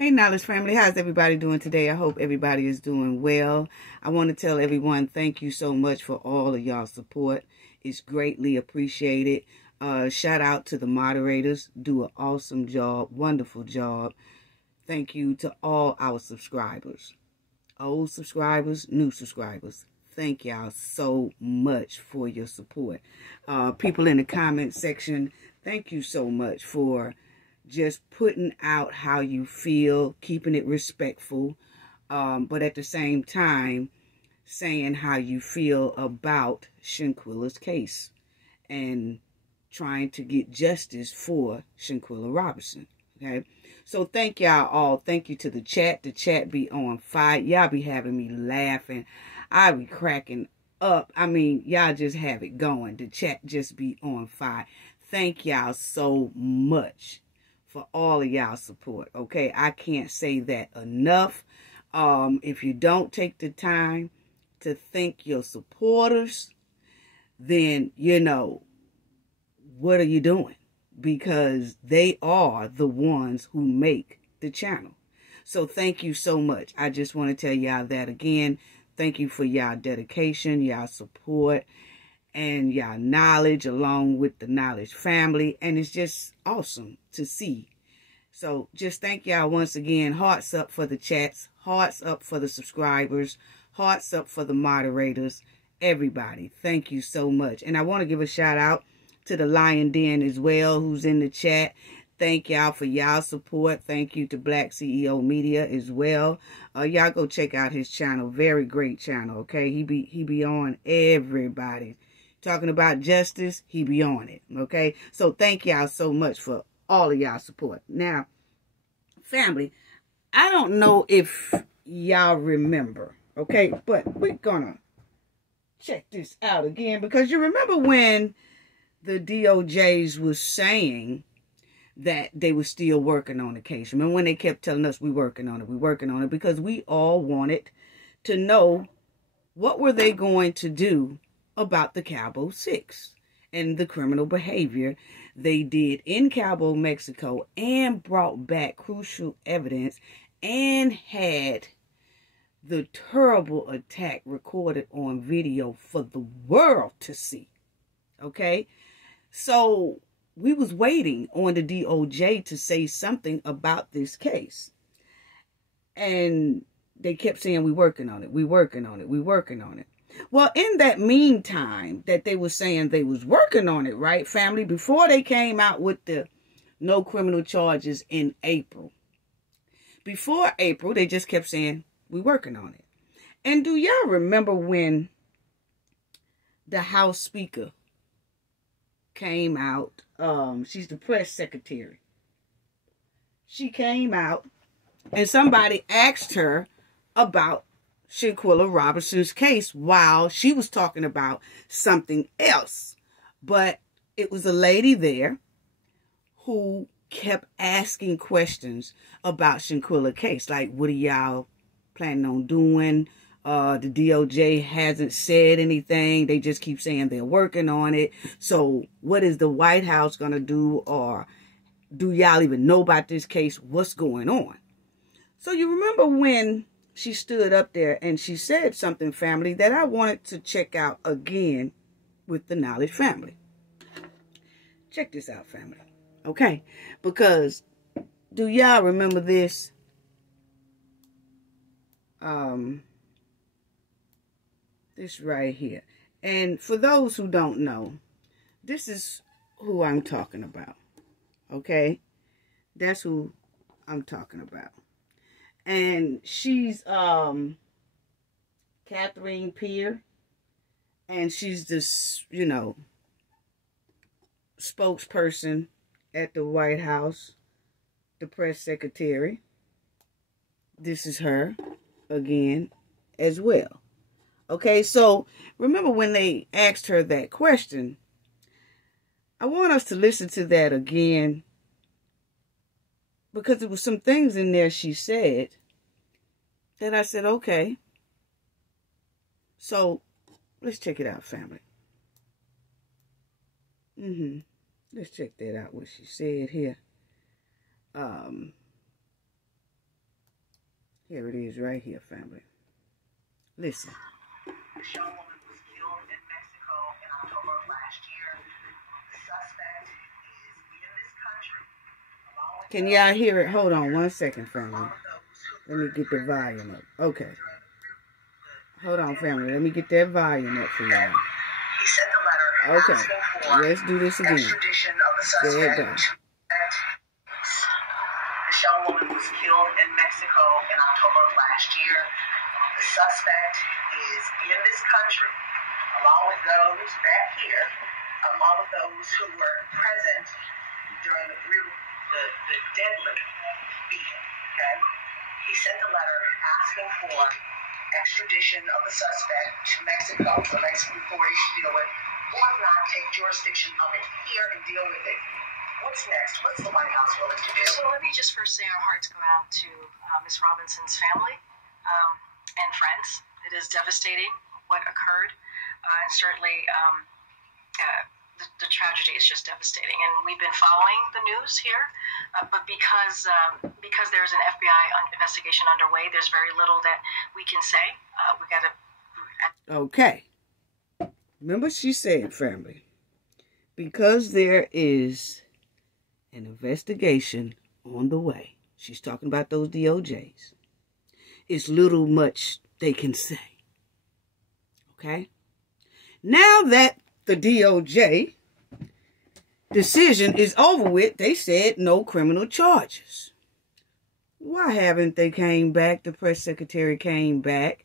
Hey Knowledge family, how's everybody doing today? I hope everybody is doing well. I want to tell everyone thank you so much for all of y'all support. It's greatly appreciated. Shout out to the moderators. Do an awesome job, wonderful job. Thank you to all our subscribers. Old subscribers, new subscribers. Thank y'all so much for your support. People in the comment section, thank you so much for just putting out how you feel, keeping it respectful, but at the same time, saying how you feel about Shanquella's case and trying to get justice for Shanquella Robinson. Okay, so thank y'all all. Thank you to the chat. The chat be on fire. Y'all be having me laughing. I be cracking up. I mean, y'all just have it going. The chat just be on fire. Thank y'all so much for all of y'all support. Okay, I can't say that enough. If you don't take the time to thank your supporters, then you know, what are you doing? Because they are the ones who make the channel. So thank you so much. I just want to tell y'all that again. Thank you for y'all dedication, y'all support, and y'all knowledge along with the Knowledge family. And it's just awesome to see. So just thank y'all once again. Hearts up for the chats. Hearts up for the subscribers. Hearts up for the moderators. Everybody, thank you so much. And I want to give a shout out to the Lion Den as well, who's in the chat. Thank y'all for y'all support. Thank you to Black CEO Media as well. Y'all go check out his channel. Very great channel, okay? He be on everybody. Talking about justice, he be on it, okay? So thank y'all so much for all of y'all support. Now, family, I don't know if y'all remember, okay? But we're gonna check this out again, because you remember when the DOJs was saying that they were still working on the case. Remember when they kept telling us we're working on it, because we all wanted to know what were they going to do about the Cabo 6 and the criminal behavior they did in Cabo, Mexico, and brought back crucial evidence and had the terrible attack recorded on video for the world to see. Okay? So we was waiting on the DOJ to say something about this case. And they kept saying, we're working on it, we're working on it, we're working on it. Well, in that meantime that they were saying they was working on it, right, family, before they came out with the no criminal charges in April. Before April, they just kept saying, we're working on it. And do y'all remember when the House Speaker came out? She's the press secretary. She came out and somebody asked her about Shanquella Robinson's case while she was talking about something else. But it was a lady there who kept asking questions about Shanquella's case. Like, what are y'all planning on doing? The DOJ hasn't said anything. They just keep saying they're working on it. So what is the White House going to do? Or do y'all even know about this case? What's going on? So you remember when she stood up there and she said something, family, that I wanted to check out again with the Knowledge family. Check this out, family. Okay? Because do y'all remember this? This right here. And for those who don't know, this is who I'm talking about. Okay? That's who I'm talking about. And she's Catherine Peer. And she's this, you know, spokesperson at the White House, the press secretary. This is her again as well. Okay, so remember when they asked her that question? I want us to listen to that again, because there was some things in there she said that I said, okay. So let's check it out, family. Let's check that out, what she said here. Here it is right here, family. Listen. The young woman was killed in Mexico in October of last year. The suspect is in this country. Can y'all hear it? Hold on 1 second, family. Let me get the volume up. Okay. Hold on, family. Let me get that volume up for y'all. He sent the letter asking for let's do this again. extradition of the suspect. There it goes. This young woman was killed in Mexico in October of last year. The suspect is in this country, along with those back here, along with those who were present during the deadly beating. Okay? He sent a letter asking for extradition of the suspect to Mexico for the Mexican authorities to deal with, or not take jurisdiction of it here and deal with it. What's next? What's the White House willing to do? So let me just first say our hearts go out to Ms. Robinson's family and friends. It is devastating what occurred, and certainly the tragedy is just devastating. And we've been following the news here, but because there's an FBI investigation underway, there's very little that we can say. We got to. Okay. Remember, she said, family, because there is an investigation on the way. She's talking about those DOJs. It's little much they can say. Okay? Now that the DOJ decision is over with, they said no criminal charges. Why haven't they came back? The press secretary came back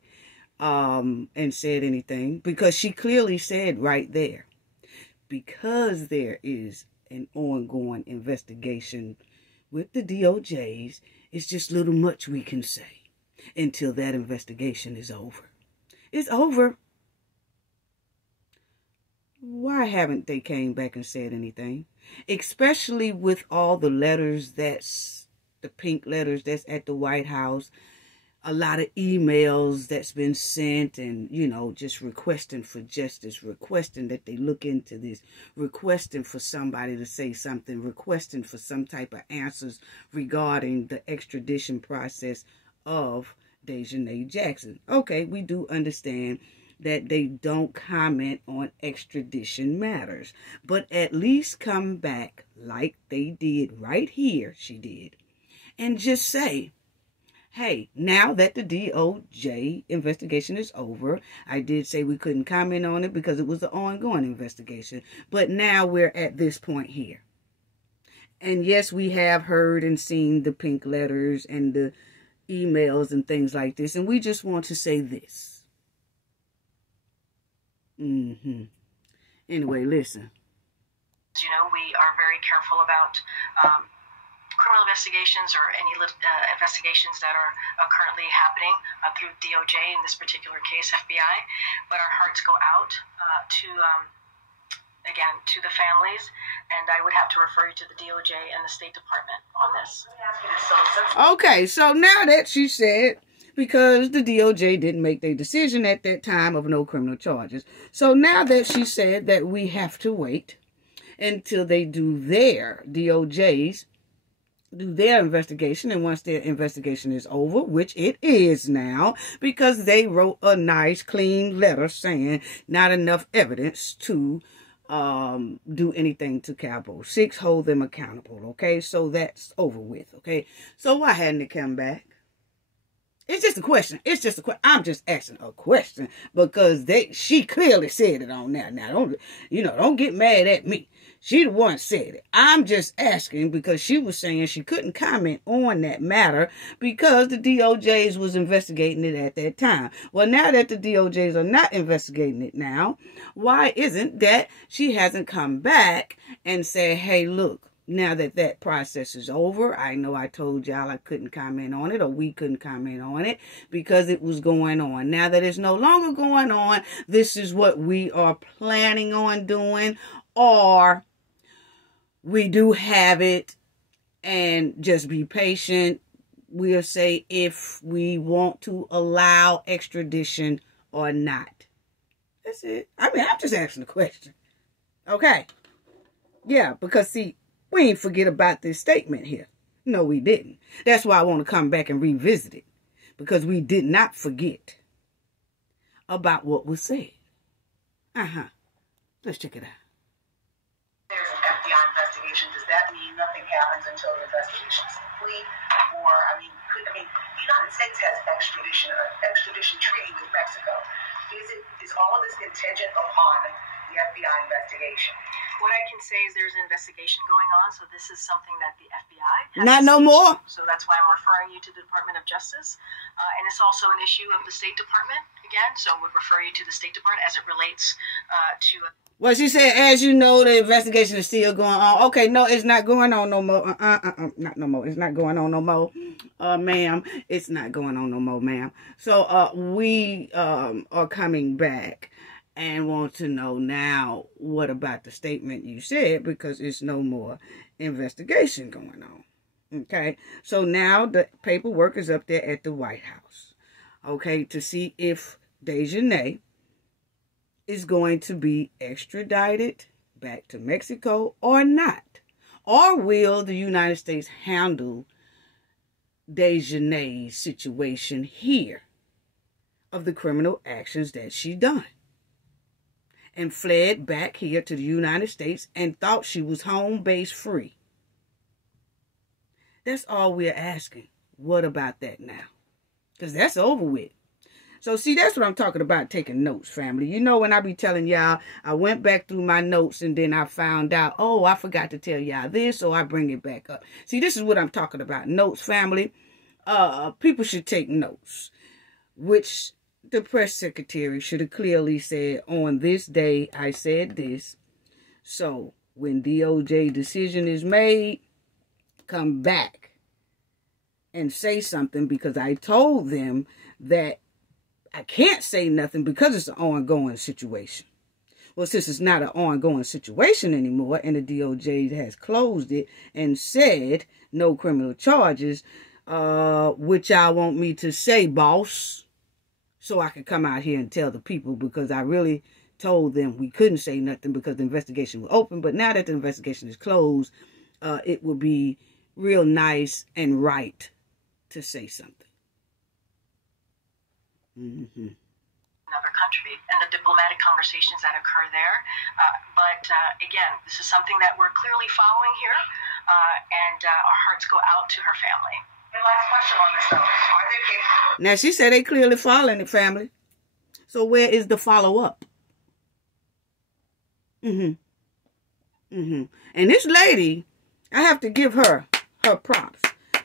and said anything? Because she clearly said right there, because there is an ongoing investigation with the DOJs, it's just little much we can say until that investigation is over. It's over. Why haven't they came back and said anything? Especially with all the letters that's, the pink letters that's at the White House, a lot of emails that's been sent and, you know, just requesting for justice, requesting that they look into this, requesting for somebody to say something, requesting for some type of answers regarding the extradition process of Dejanay Jackson. Okay, we do understand that they don't comment on extradition matters, but at least come back like they did right here, she did, and just say, hey, now that the DOJ investigation is over, I did say we couldn't comment on it because it was an ongoing investigation, but now we're at this point here. And yes, we have heard and seen the pink letters and the emails and things like this, and we just want to say this. Anyway, listen. You know, we are very careful about criminal investigations or any investigations that are currently happening through DOJ, in this particular case, FBI. But our hearts go out again, to the families, and I would have to refer you to the DOJ and the State Department on this. Okay, so now that she said, because the DOJ didn't make their decision at that time of no criminal charges. So now that she said that we have to wait until they do their DOJs, do their investigation, and once their investigation is over, which it is now, because they wrote a nice, clean letter saying not enough evidence to do anything to Cabo 6, hold them accountable, okay? So that's over with, okay? So why hadn't it come back? It's just a question. It's just a question. I'm just asking a question because she clearly said it on there. Now, don't get mad at me. She the one said it. I'm just asking because she was saying she couldn't comment on that matter because the DOJs was investigating it at that time. Well, now that the DOJs are not investigating it now, why isn't that she hasn't come back and said, hey, look, now that that process is over, I know I told y'all I couldn't comment on it, or we couldn't comment on it because it was going on. Now that it's no longer going on, this is what we are planning on doing, or we do have it, and just be patient. We'll say if we want to allow extradition or not. That's it. I mean, I'm just asking a question. Okay. Yeah, because see, we ain't forget about this statement here. No, we didn't. That's why I want to come back and revisit it. because we did not forget about what was said. Let's check it out. There's an FBI investigation. Does that mean nothing happens until the investigation is complete? Or, the United States has an extradition treaty with Mexico. Is all of this contingent upon the FBI investigation? What I can say is there's an investigation going on, so this is something that the FBI has. Not no more. So that's why I'm referring you to the Department of Justice. And it's also an issue of the State Department, again, so I would refer you to the State Department as it relates to... Well, she said, as you know, the investigation is still going on. Okay, no, it's not going on no more. Not no more. It's not going on no more. Ma'am, it's not going on no more, ma'am. So, we are coming back and want to know now, what about the statement you said, because it's no more investigation going on. Okay, so now the paperwork is up there at the White House, okay, to see if Dejanay is going to be extradited back to Mexico or not. Or will the United States handle Dejanay's situation here of the criminal actions that she done and fled back here to the United States and thought she was home base free? That's all we're asking. What about that now? Because that's over with. So, see, that's what I'm talking about, taking notes, family. You know, when I be telling y'all, I went back through my notes and then I found out, oh, I forgot to tell y'all this, so I bring it back up. See, this is what I'm talking about. Notes, family. People should take notes, which the press secretary should have clearly said, on this day, I said this. So, when DOJ decision is made, come back and say something, because I told them that I can't say nothing because it's an ongoing situation. Well, since it's not an ongoing situation anymore and the DOJ has closed it and said no criminal charges, which y'all want me to say, boss, so I could come out here and tell the people, because I really told them we couldn't say nothing because the investigation was open. But now that the investigation is closed, it would be real nice and right to say something. Another country and the diplomatic conversations that occur there. But again, this is something that we're clearly following here, and our hearts go out to her family. And last question on this, though. Are they capable? Now, she said they clearly following it, family. So where is the follow-up? And this lady, I have to give her props,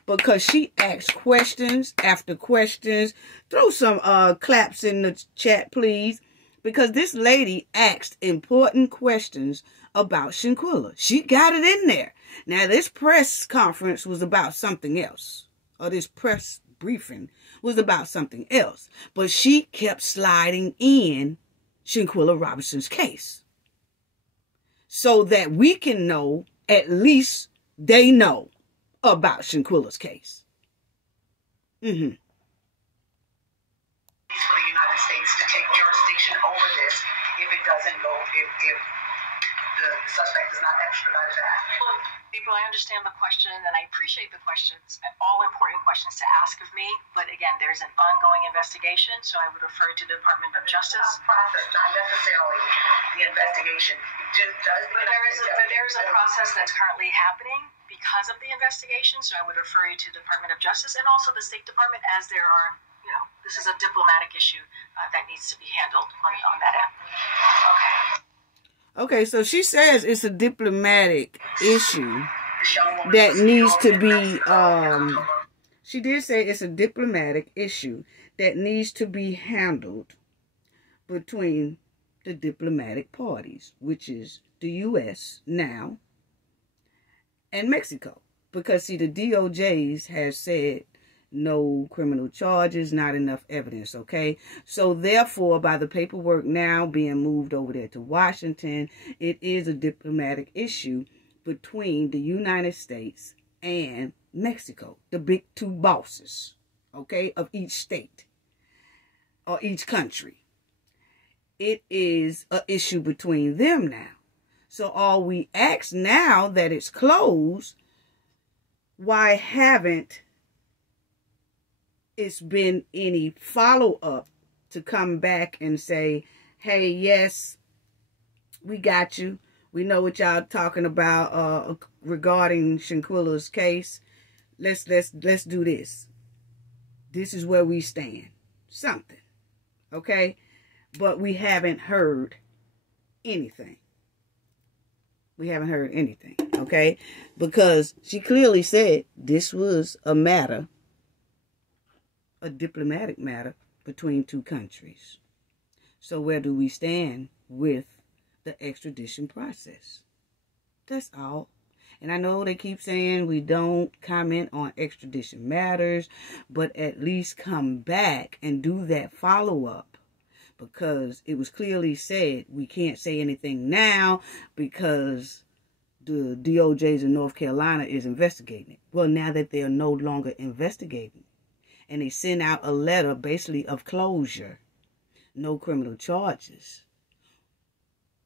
because she asks questions after questions. Throw some claps in the chat, please. Because this lady asked important questions about Shanquella. She got it in there. Now, this press conference was about something else. Or this press briefing was about something else. But she kept sliding in Shanquella Robinson's case, so that we can know, at least they know about Shanquella's case. For the United States to take jurisdiction over this if it doesn't go, if the suspect is not extradited back. Well, April, I understand the question, and I appreciate the questions, all important questions to ask of me. But again, there's an ongoing investigation, so I would refer to the Department of Justice. Process, not necessarily the investigation. But there is a process that's currently happening because of the investigation, so I would refer you to the Department of Justice and also the State Department, as there are, this is a diplomatic issue that needs to be handled on that end. Okay. Okay, so she says it's a diplomatic issue that needs to be, she did say it's a diplomatic issue that needs to be handled between the diplomatic parties, which is the U.S. now and Mexico. Because, see, the DOJs has said no criminal charges, not enough evidence, okay? So, therefore, by the paperwork now being moved over there to Washington, it is a diplomatic issue between the United States and Mexico, the big two bosses, okay, of each state or each country. It is an issue between them now. So, all we ask now that it's closed, why haven't it's been any follow-up to come back and say, hey, yes, we got you. We know what y'all talking about regarding Shanquella's case. Let's do this. This is where we stand. Something. Okay? But we haven't heard anything. We haven't heard anything. Okay? Because she clearly said this was a matter, a diplomatic matter between two countries. So where do we stand with the extradition process? That's all. And I know they keep saying we don't comment on extradition matters, but at least come back and do that follow-up, because it was clearly said we can't say anything now because the DOJs in North Carolina is investigating it. Well, now that they are no longer investigating, and they send out a letter basically of closure, no criminal charges,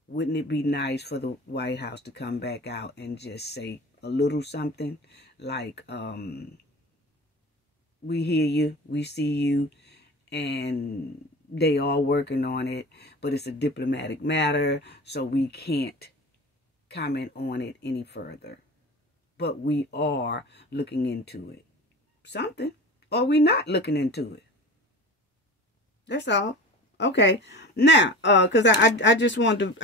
wouldn't it be nice for the White House to come back out and just say a little something like, we hear you, we see you, and they are working on it, but it's a diplomatic matter, so we can't comment on it any further. But we are looking into it. Something. Or we not looking into it. That's all. Okay. Now, because I just wanted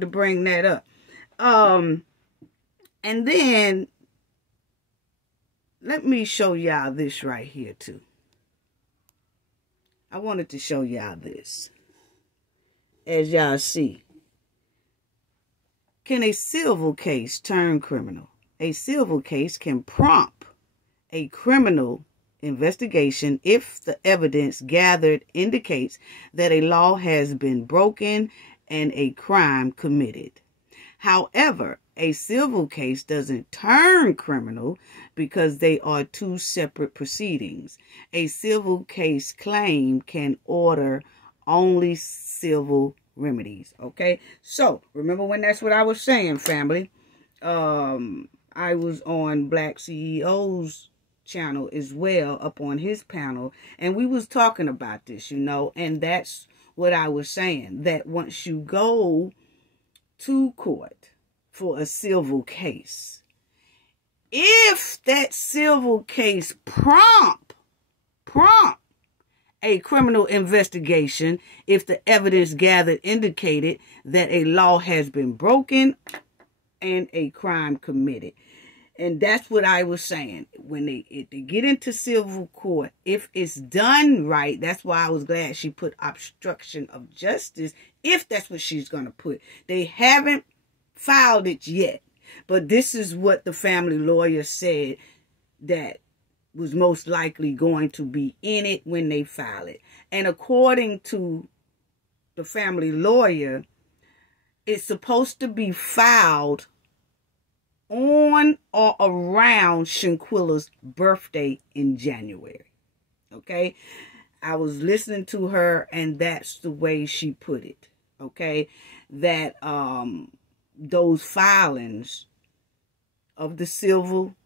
to bring that up. And then let me show y'all this right here too. I wanted to show y'all this. As y'all see, can a civil case turn criminal? A civil case can prompt a criminal investigation if the evidence gathered indicates that a law has been broken and a crime committed. However, a civil case doesn't turn criminal because they are two separate proceedings. A civil case claim can order only civil remedies. Okay, so remember when that's what I was saying, family. I was on Black CEO's channel as well, up on his panel, and we was talking about this, and that's what I was saying, that once you go to court for a civil case, if that civil case prompt a criminal investigation, if the evidence gathered indicated that a law has been broken and a crime committed. And that's what I was saying. When they get into civil court, if it's done right, that's why I was glad she put obstruction of justice, if that's what she's going to put. They haven't filed it yet, but this is what the family lawyer said that was most likely going to be in it when they file it. And according to the family lawyer, it's supposed to be filed on or around Shanquella's birthday in January. Okay? I was listening to her, and that's the way she put it. Okay? That those filings of the civil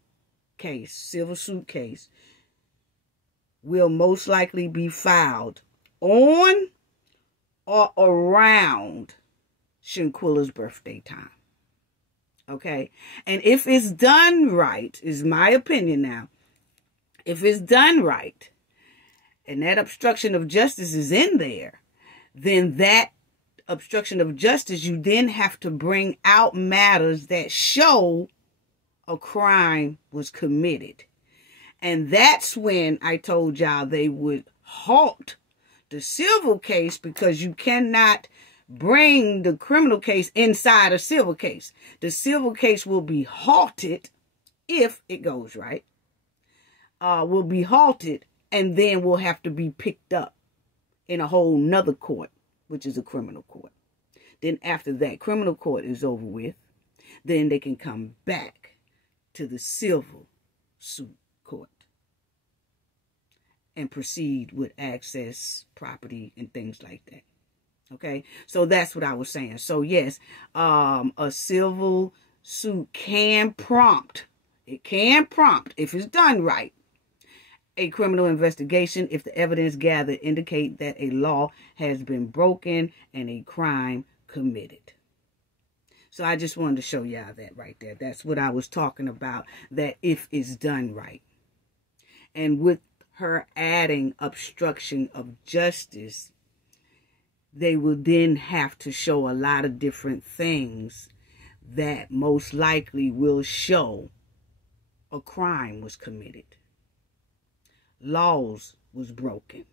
suit case, will most likely be filed on or around Shanquella's birthday time. Okay? And if it's done right, is my opinion now, if it's done right, and that obstruction of justice is in there, then that obstruction of justice, you then have to bring out matters that show a crime was committed. And that's when I told y'all they would halt the civil case, because you cannot bring the criminal case inside a civil case. The civil case will be halted if it goes right. Will be halted, and then will have to be picked up in a whole nother court, which is a criminal court. Then after that criminal court is over with, then they can come back to the civil suit court and proceed with access, property, and things like that. Okay, so that's what I was saying. So yes, a civil suit can prompt. It can prompt, if it's done right, a criminal investigation if the evidence gathered indicate that a law has been broken and a crime committed. So I just wanted to show y'all that right there. That's what I was talking about, that if it's done right. And with her adding obstruction of justice, they will then have to show a lot of different things that most likely will show a crime was committed. Laws was broken.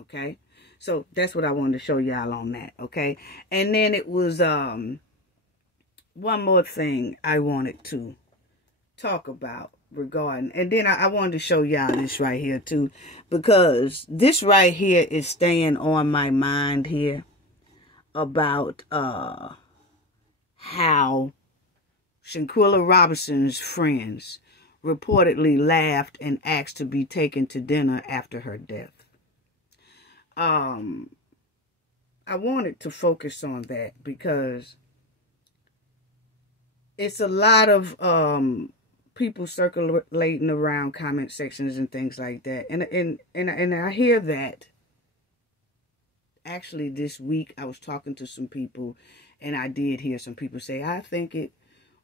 Okay? So that's what I wanted to show y'all on that. Okay? And then it was one more thing I wanted to talk about regarding, and then I wanted to show y'all this right here too, because this right here is staying on my mind here about how Shanquella Robinson's friends reportedly laughed and asked to be taken to dinner after her death. I wanted to focus on that because it's a lot of people circulating around comment sections and things like that, and I hear that. Actually, this week I was talking to some people, and I did hear some people say, I think it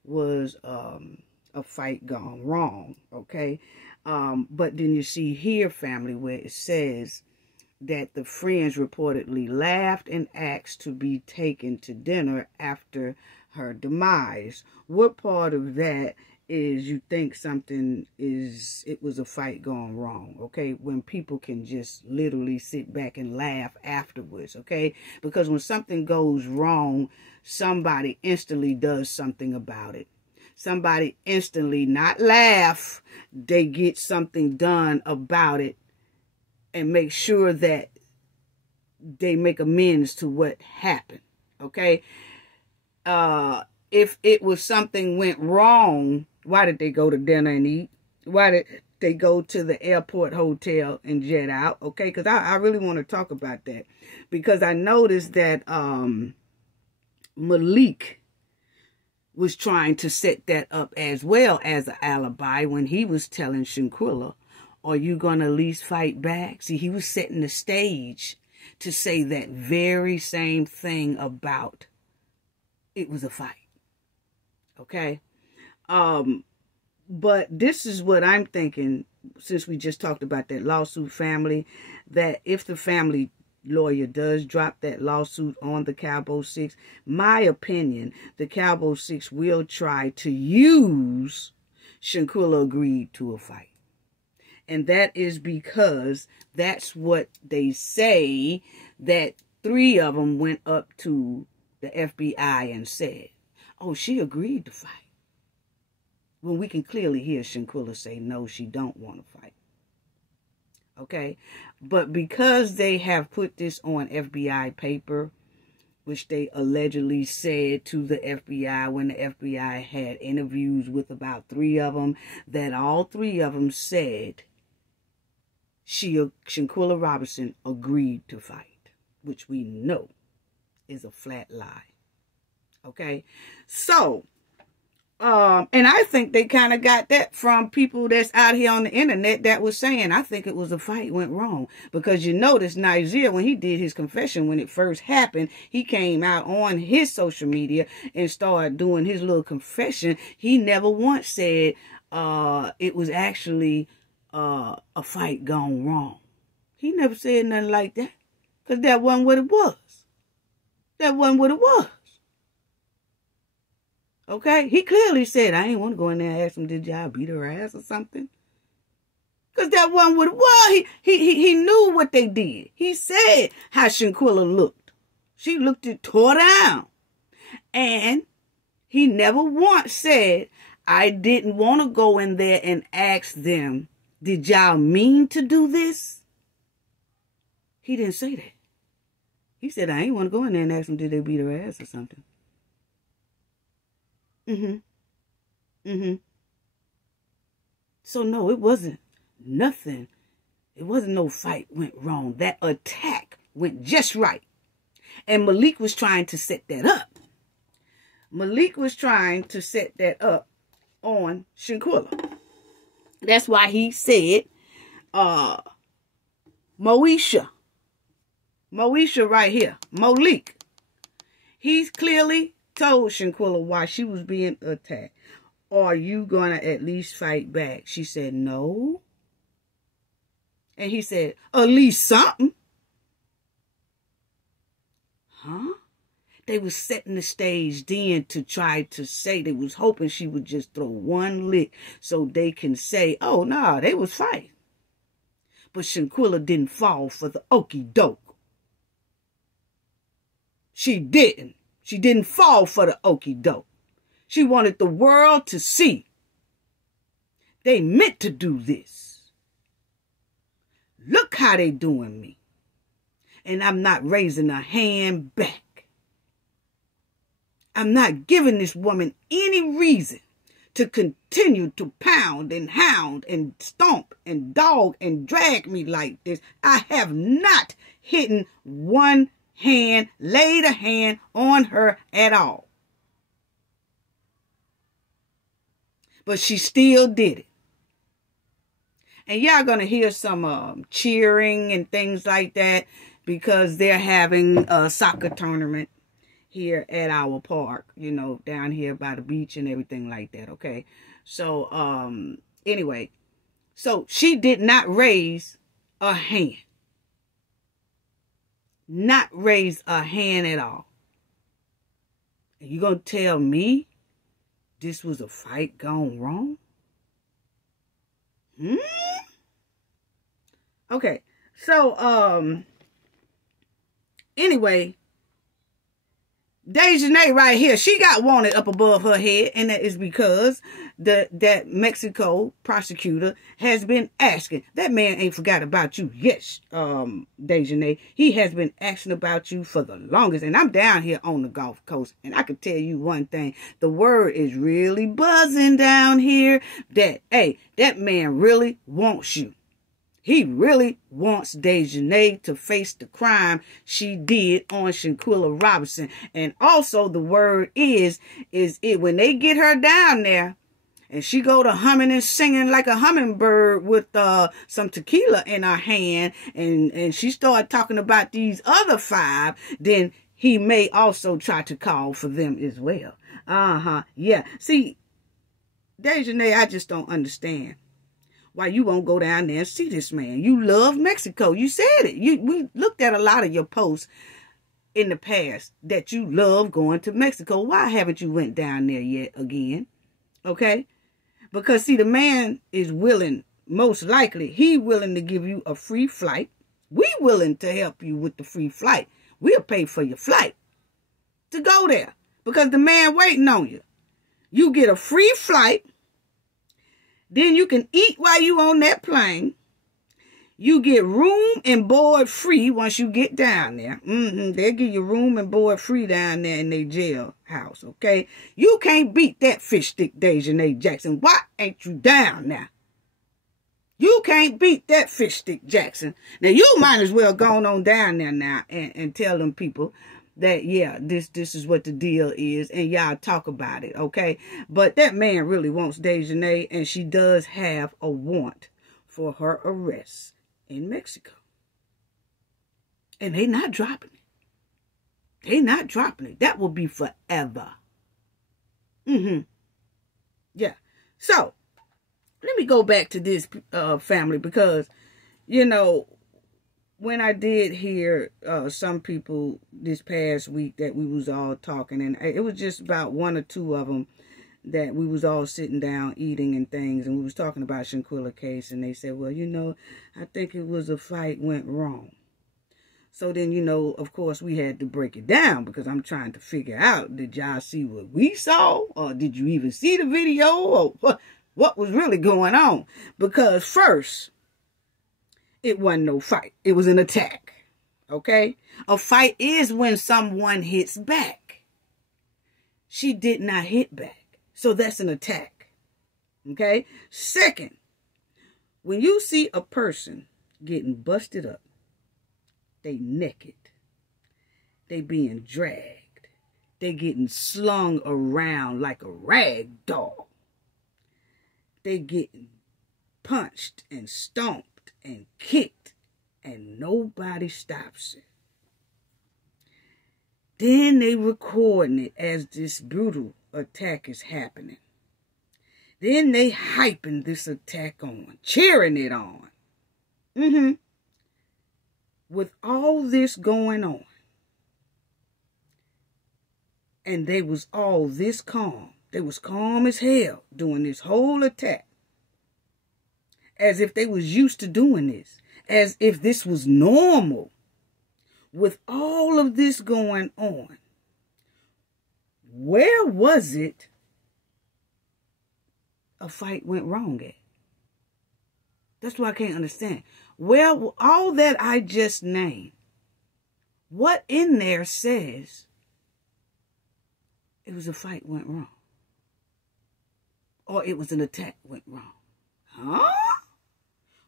was a fight gone wrong, okay? But then you see here, family, where it says that the friends reportedly laughed and asked to be taken to dinner after her demise. What part of that is you think something is, it was a fight gone wrong, okay? When people can just literally sit back and laugh afterwards, okay? Because when something goes wrong, somebody instantly does something about it. Somebody instantly, not laugh, they get something done about it and make sure that they make amends to what happened, okay? If it was something went wrong, why did they go to dinner and eat? Why did they go to the airport hotel and jet out? Okay, because I really want to talk about that. Because I noticed that Malik was trying to set that up as well as an alibi when he was telling Shanquella, are you going to at least fight back? See, he was setting the stage to say that very same thing about it was a fight. Okay? But this is what I'm thinking, since we just talked about that lawsuit, family, that if the family lawyer does drop that lawsuit on the Cowboy 6, my opinion, the Cowboy 6 will try to use Shanquella agreed to a fight. And that is because that's what they say, that 3 of them went up to the FBI and said, oh, she agreed to fight. When we can clearly hear Shanquella say, no, she don't want to fight. Okay? But because they have put this on FBI paper, which they allegedly said to the FBI when the FBI had interviews with about 3 of them, that all 3 of them said Shanquella Robinson agreed to fight, which we know is a flat lie. Okay? So, and I think they kind of got that from people that's out here on the internet that was saying, I think it was a fight went wrong. Because you notice Nizer, when he did his confession, when it first happened, he came out on his social media and started doing his little confession. He never once said it was actually a fight gone wrong. He never said nothing like that. Because that wasn't what it was. That wasn't what it was. Okay? He clearly said, I ain't want to go in there and ask him, did y'all beat her ass or something? Because that wasn't what it was. He knew what they did. He said how Shanquella looked. She looked it tore down. And he never once said, I didn't want to go in there and ask them, did y'all mean to do this? He didn't say that. He said, I ain't want to go in there and ask them, did they beat her ass or something? So no, it wasn't nothing. It wasn't no fight went wrong. That attack went just right. And Malik was trying to set that up. Malik was trying to set that up on Shanquella. That's why he said, Moesha right here, Malik. He's clearly told Shanquella why she was being attacked. Are you going to at least fight back? She said, no. And he said, at least something. Huh? They was setting the stage then to try to say, they was hoping she would just throw one lick so they can say, oh, no, they was fighting. But Shanquella didn't fall for the okie doke. She didn't. She didn't fall for the okie doke. She wanted the world to see. They meant to do this. Look how they doing me. And I'm not raising a hand back. I'm not giving this woman any reason to continue to pound and hound and stomp and dog and drag me like this. I have not hidden one hand, laid a hand on her at all. But she still did it. And y'all going to hear some cheering and things like that because they're having a soccer tournament here at our park, you know, down here by the beach and everything like that, okay? So, anyway, so she did not raise a hand. Not raise a hand at all. And you going to tell me this was a fight gone wrong? Okay, so, anyway, Dejanay right here, she got wanted up above her head, and that is because that Mexico prosecutor has been asking. That man ain't forgot about you. Yes, Dejanay, he has been asking about you for the longest, and I'm down here on the Gulf Coast, and I can tell you one thing. The word is really buzzing down here that, hey, that man really wants you. He really wants Dejanay to face the crime she did on Shanquella Robinson. And also the word is it when they get her down there and she go to humming and singing like a hummingbird with some tequila in her hand and she start talking about these other 5, then he may also try to call for them as well. Yeah. See, Dejanay, I just don't understand why you won't go down there and see this man. You love Mexico. You said it. We looked at a lot of your posts in the past that you love going to Mexico. Why haven't you went down there yet again? Okay? Because, see, the man is willing, most likely, he willing to give you a free flight. We willing to help you with the free flight. We'll pay for your flight to go there because the man waiting on you. You get a free flight. Then you can eat while you on that plane. You get room and board free once you get down there. They'll give you room and board free down there in their jailhouse, okay? You can't beat that fish stick, Dejanay Jackson. Why ain't you down now? You can't beat that fish stick, Jackson. Now, you might as well go on down there now and tell them people that, yeah, this is what the deal is, and y'all talk about it, okay? But that man really wants Dejanay, and she does have a warrant for her arrest in Mexico. And they not dropping it. They not dropping it. That will be forever. Yeah. So, let me go back to this family because, you know, when I did hear some people this past week that we was all talking, and it was just about 1 or 2 of them that we was all sitting down eating and things, and we was talking about Shanquella case, and they said, well, you know, I think it was a fight went wrong. So then, you know, of course, we had to break it down because I'm trying to figure out, did y'all see what we saw? Or did you even see the video? Or what was really going on? Because first, it wasn't no fight. It was an attack. Okay? A fight is when someone hits back. She did not hit back. So that's an attack. Okay? Second, when you see a person getting busted up, they naked, they being dragged, they getting slung around like a rag doll, they getting punched and stomped and kicked, and nobody stops it. Then they recording it as this brutal attack is happening. Then they hyping this attack on, cheering it on. With all this going on, and they was all this calm. They was calm as hell doing this whole attack. As if they was used to doing this. As if this was normal. With all of this going on, where was it a fight went wrong at? That's what I can't understand. Well, all that I just named, what in there says it was a fight went wrong? Or it was an attack went wrong? Huh?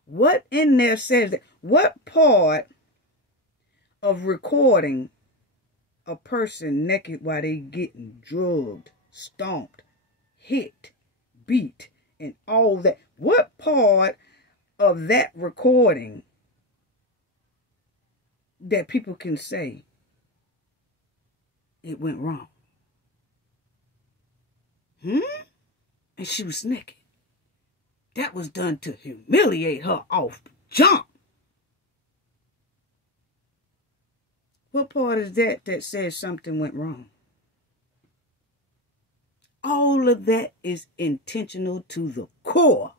What in there says that? What part of recording a person naked while they getting drugged, stomped, hit, beat, and all that? What part of that recording that people can say it went wrong? And she was naked. That was done to humiliate her off the jump. What part is that that says something went wrong? All of that is intentional to the core.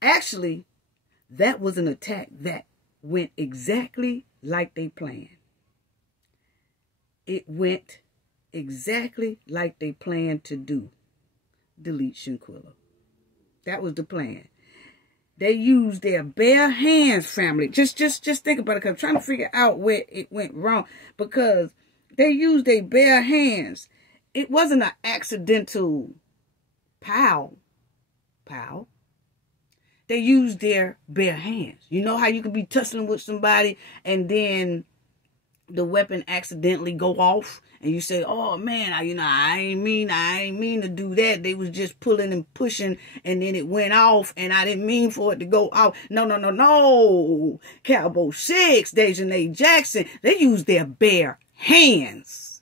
Actually, that was an attack that went exactly like they planned. It went exactly like they planned to do. Delete Shanquella. That was the plan. They used their bare hands, family. Just think about it. Cause I'm trying to figure out where it went wrong. Because they used their bare hands. It wasn't an accidental pow. They used their bare hands. You know how you could be tussling with somebody and then the weapon accidentally go off and you say, oh man, I ain't mean to do that. They was just pulling and pushing and then it went off and I didn't mean for it to go off. No. Cowboy 6, Dejanay Jackson, they used their bare hands.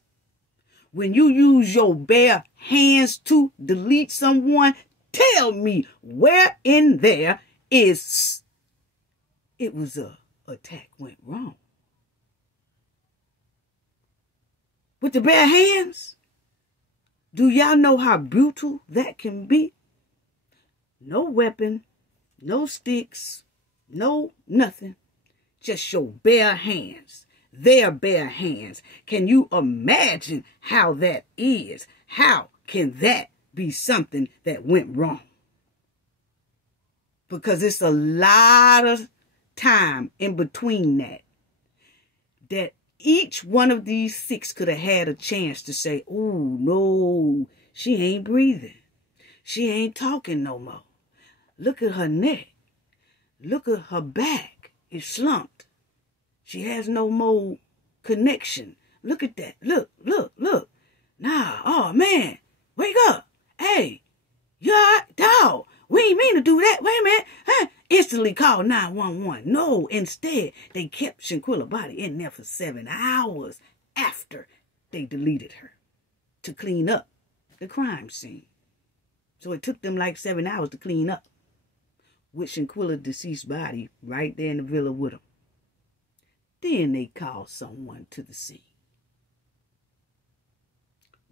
When you use your bare hands to delete someone, tell me where in there is it was a attack went wrong. With the bare hands? Do y'all know how brutal that can be? No weapon, no sticks, no nothing. Just your bare hands. Their bare hands. Can you imagine how that is? How can that be something that went wrong? Because it's a lot of time in between that each one of these 6 could have had a chance to say, oh, no, she ain't breathing. She ain't talking no more. Look at her neck. Look at her back. It's slumped. She has no more connection. Look at that. Look. Nah, oh, man, wake up. Hey, you all right? Dog, we ain't mean to do that. Wait a minute. Huh? Instantly call 911. No, instead, they kept Shanquella's body in there for 7 hours after they deleted her to clean up the crime scene. So it took them like 7 hours to clean up with Shanquella's deceased body right there in the villa with them. Then they called someone to the scene.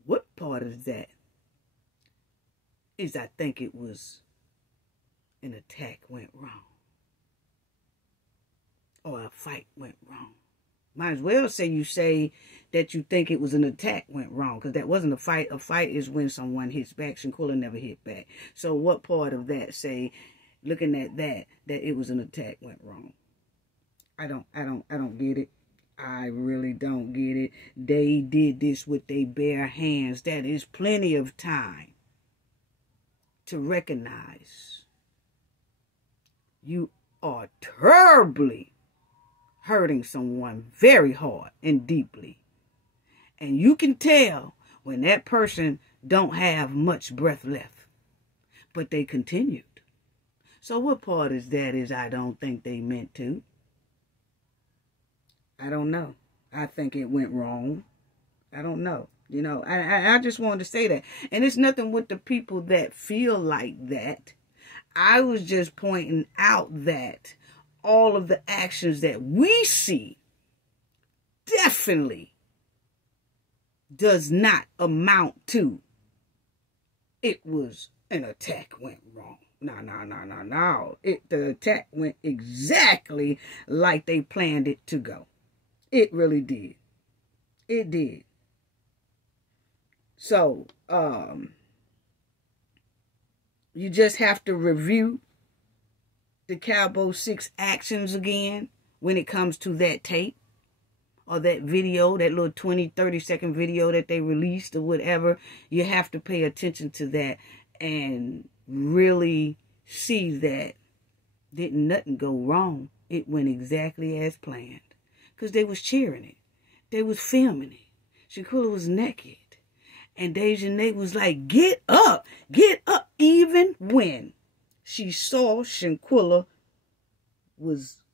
What part of that is I think it was an attack went wrong. Or a fight went wrong. Might as well say that you think it was an attack went wrong. Because that wasn't a fight. A fight is when someone hits back. Shanquella never hit back. So what part of that say, looking at that it was an attack went wrong? I don't get it. I really don't get it. They did this with their bare hands. That is plenty of time to recognize you are terribly hurting someone very hard and deeply. And you can tell when that person don't have much breath left. But they continued. So what part is that is I don't think they meant to? I don't know. I think it went wrong. I don't know. You know, I just wanted to say that. And it's nothing with the people that feel like that. I was just pointing out that all of the actions that we see definitely does not amount to it was an attack went wrong. No. The attack went exactly like they planned it to go. It really did. It did. So, you just have to review the Cowboy 6 actions again when it comes to that tape or that video, that little 20, 30-second video that they released or whatever. You have to pay attention to that and really see that didn't nothing go wrong. It went exactly as planned because they was cheering it. They was filming it. Shanquella was naked. And Dejanay was like, get up, even when she saw Shanquella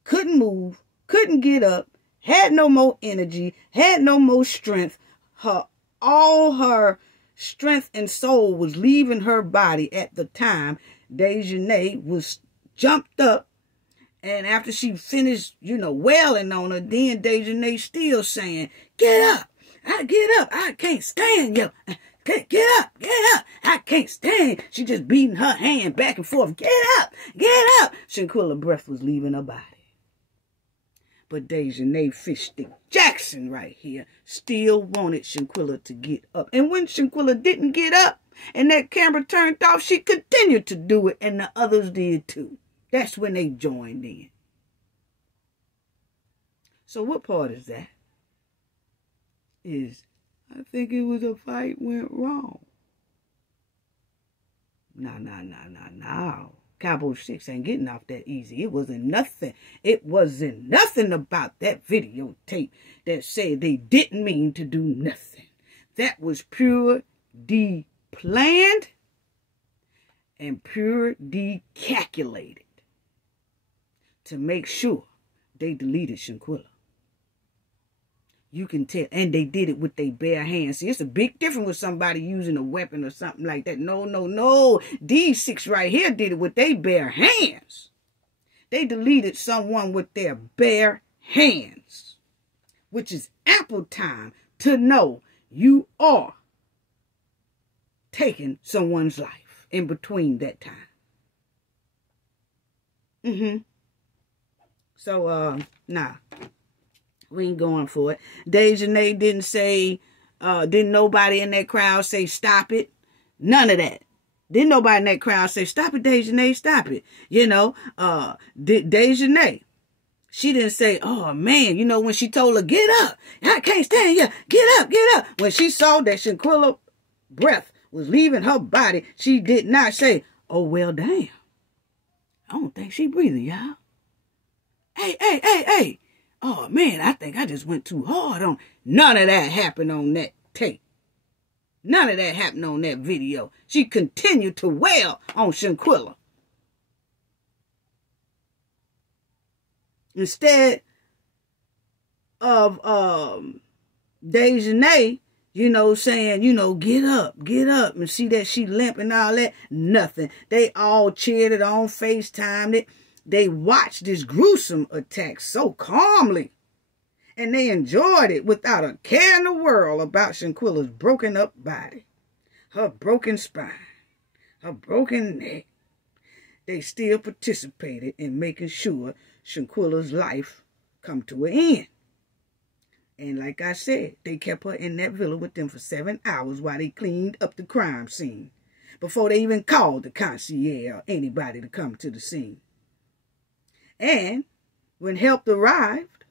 couldn't move, couldn't get up, had no more energy, had no more strength. All her strength and soul was leaving her body at the time. Dejanay was jumped up. And after she finished, wailing on her, then Dejanay still saying, get up. I can't stand you. Get up. I can't stand. She just beating her hand back and forth. Get up. Shanquella's breath was leaving her body. But Dejanay Fishstick Jackson right here still wanted Shanquella to get up. And when Shanquella didn't get up and that camera turned off, she continued to do it, and the others did too. That's when they joined in. So what part is that? I think it was a fight went wrong. No. Cowboy 6 ain't getting off that easy. It wasn't nothing. It wasn't nothing about that videotape that said they didn't mean to do nothing. That was pure planned and pure calculated to make sure they deleted Shanquella. You can tell. And they did it with their bare hands. See, it's a big difference with somebody using a weapon or something like that. No. These 6 right here did it with their bare hands. They deleted someone with their bare hands, which is ample time to know you are taking someone's life in between that time. So, nah. We ain't going for it. Dejanay didn't say, didn't nobody in that crowd say, stop it. None of that. Didn't nobody in that crowd say, stop it, Dejanay, stop it. Dejanay, she didn't say, oh man, when she told her, get up. I can't stand you. Get up. When she saw that Shanquella's breath was leaving her body, she did not say, oh, well, damn. I don't think she breathing, y'all. Hey. Oh, man, I think I just went too hard on. None of that happened on that tape. None of that happened on that video. She continued to wail on Shanquella. Instead of Dejanay, saying, get up, and see that she limp and all that. Nothing. They all cheered it on, FaceTimed it. They watched this gruesome attack so calmly, and they enjoyed it without a care in the world about Shanquella's broken up body, her broken spine, her broken neck. They still participated in making sure Shanquella's life come to an end. And like I said, they kept her in that villa with them for 7 hours while they cleaned up the crime scene before they even called the concierge or anybody to come to the scene. And when help arrived,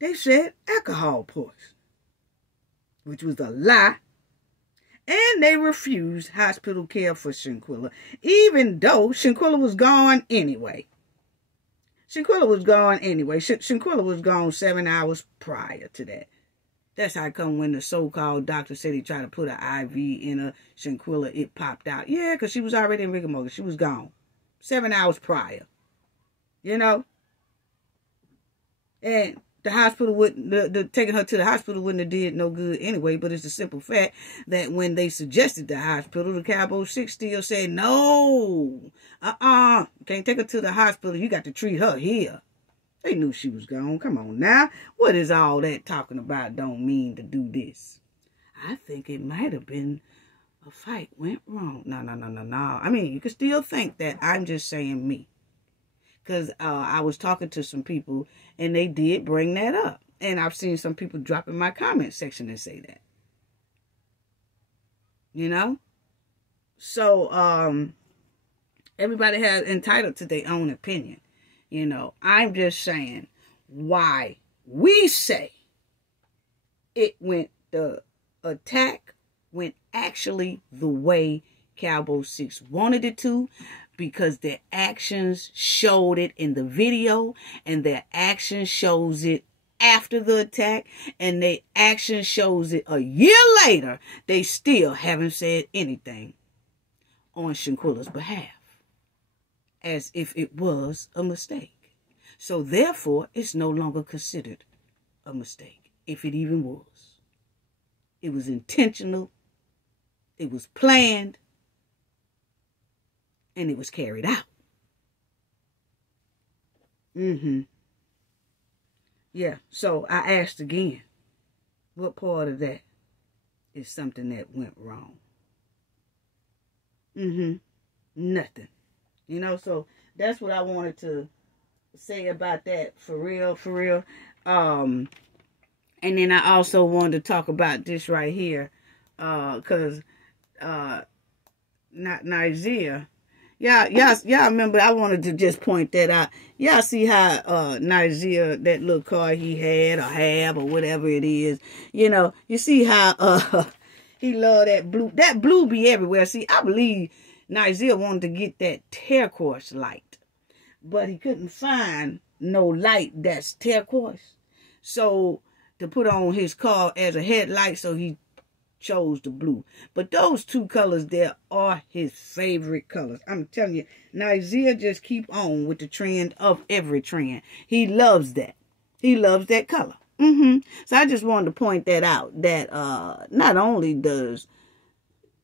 they said alcohol poisoning, which was a lie. And they refused hospital care for Shanquella, even though Shanquella was gone anyway. Shanquella was gone 7 hours prior to that. That's how come when the so-called doctor said he tried to put an IV in a Shanquella, it popped out. Yeah, because she was already in rigor mortis. She was gone 7 hours prior. You know? And the hospital wouldn't, taking her to the hospital wouldn't have did no good anyway, but it's the simple fact that when they suggested the hospital, the Cabo 6 still said, no, can't take her to the hospital. You got to treat her here. They knew she was gone. Come on now. What is all that talking about don't mean to do this? I think it might have been a fight went wrong. No. I mean, you can still think that. I'm just saying me. Because I was talking to some people, and they did bring that up. And I've seen some people drop in my comment section and say that. You know? So, everybody has entitled to their own opinion. You know, I'm just saying why we say the attack went actually the way Cabo 6 wanted it to, because their actions showed it in the video, and their action shows it after the attack, and their action shows it a year later. They still haven't said anything on Shanquella's behalf, as if it was a mistake. So therefore, it's no longer considered a mistake, if it even was. It was intentional, it was planned, and it was carried out. Yeah, so I asked again, what part of that is something that went wrong? Nothing. You know, so that's what I wanted to say about that, for real. And then I also wanted to talk about this right here, because Nigeria, y'all remember, I wanted to just point that out. Y'all see how Nigeria, that little car he had or have or whatever it is, you know, you see how he loved that blue. That blue be everywhere. See, I believe Nigeria wanted to get that turquoise light, but he couldn't find no light that's turquoise. So to put on his car as a headlight, so he chose the blue. But those two colors there are his favorite colors. I'm telling you, Nigeria just keep on with the trend of every trend. He loves that. He loves that color. So I just wanted to point that out, that not only does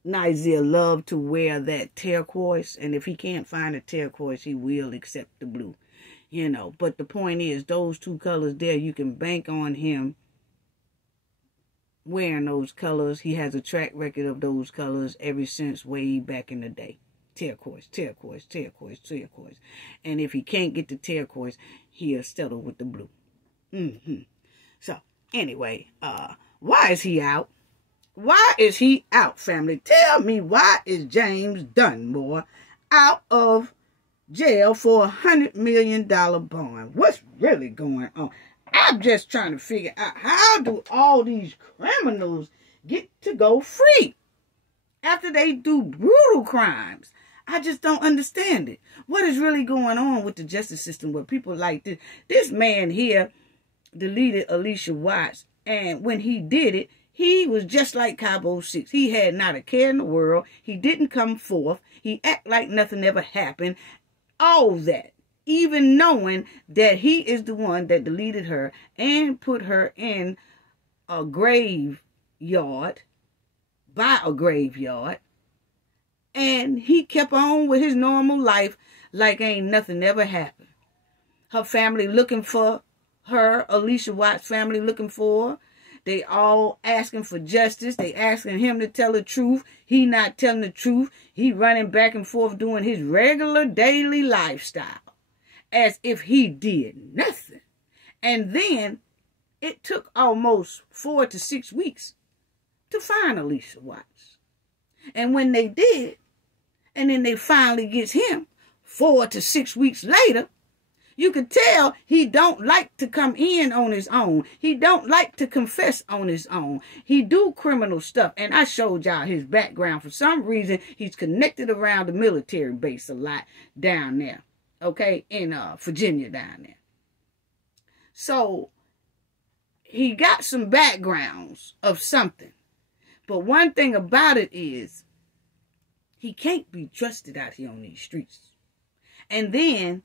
Nigeria love to wear that turquoise, and if he can't find a turquoise, he will accept the blue. You know, but the point is, those two colors there, you can bank on him wearing those colors. He has a track record of those colors ever since way back in the day. Turquoise. And if he can't get the turquoise, he'll settle with the blue. So, anyway, why is he out? Why is he out, family? Tell me, why is James Dunmore out of jail for $100 million bond? What's really going on? I'm just trying to figure out, how do all these criminals get to go free after they do brutal crimes? I just don't understand it. What is really going on with the justice system where people like this? This man here deleted Alicia Watts, and when he did it, he was just like Cabo 6. He had not a care in the world. He didn't come forth. He act like nothing ever happened. All that. Even knowing that he is the one that deleted her and put her in a graveyard, by a graveyard. And he kept on with his normal life like ain't nothing ever happened. Her family looking for her, Alicia Watts' family looking for her. They all asking for justice. They asking him to tell the truth. He not telling the truth. He running back and forth doing his regular daily lifestyle as if he did nothing. And then it took almost 4 to 6 weeks to find Alicia Watts. And when they did, and then they finally gets him 4 to 6 weeks later, you could tell he don't like to come in on his own. He don't like to confess on his own. He do criminal stuff. And I showed y'all his background. For some reason, he's connected around the military base a lot down there. Okay? In Virginia down there. So, he got some backgrounds of something. But one thing about it is he can't be trusted out here on these streets. And then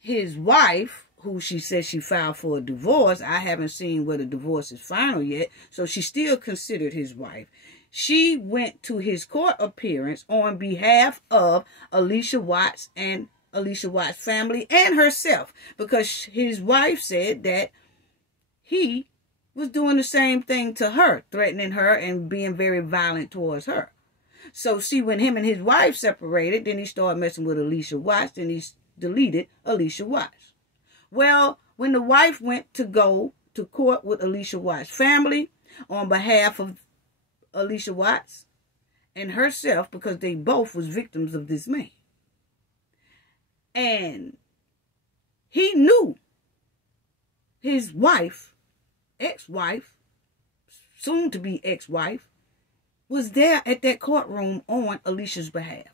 his wife, who she says she filed for a divorce, I haven't seen whether the divorce is final yet, so she's still considered his wife. She went to his court appearance on behalf of Alicia Watts and Alicia Watts' family and herself, because his wife said that he was doing the same thing to her, threatening her and being very violent towards her. So see, when him and his wife separated, then he started messing with Alicia Watts, then he deleted Alicia Watts. Well, when the wife went to go to court with Alicia Watts' family on behalf of Alicia Watts and herself, because they both was victims of this man, and he knew his wife, ex-wife, soon to be ex-wife, was there at that courtroom on Alicia's behalf.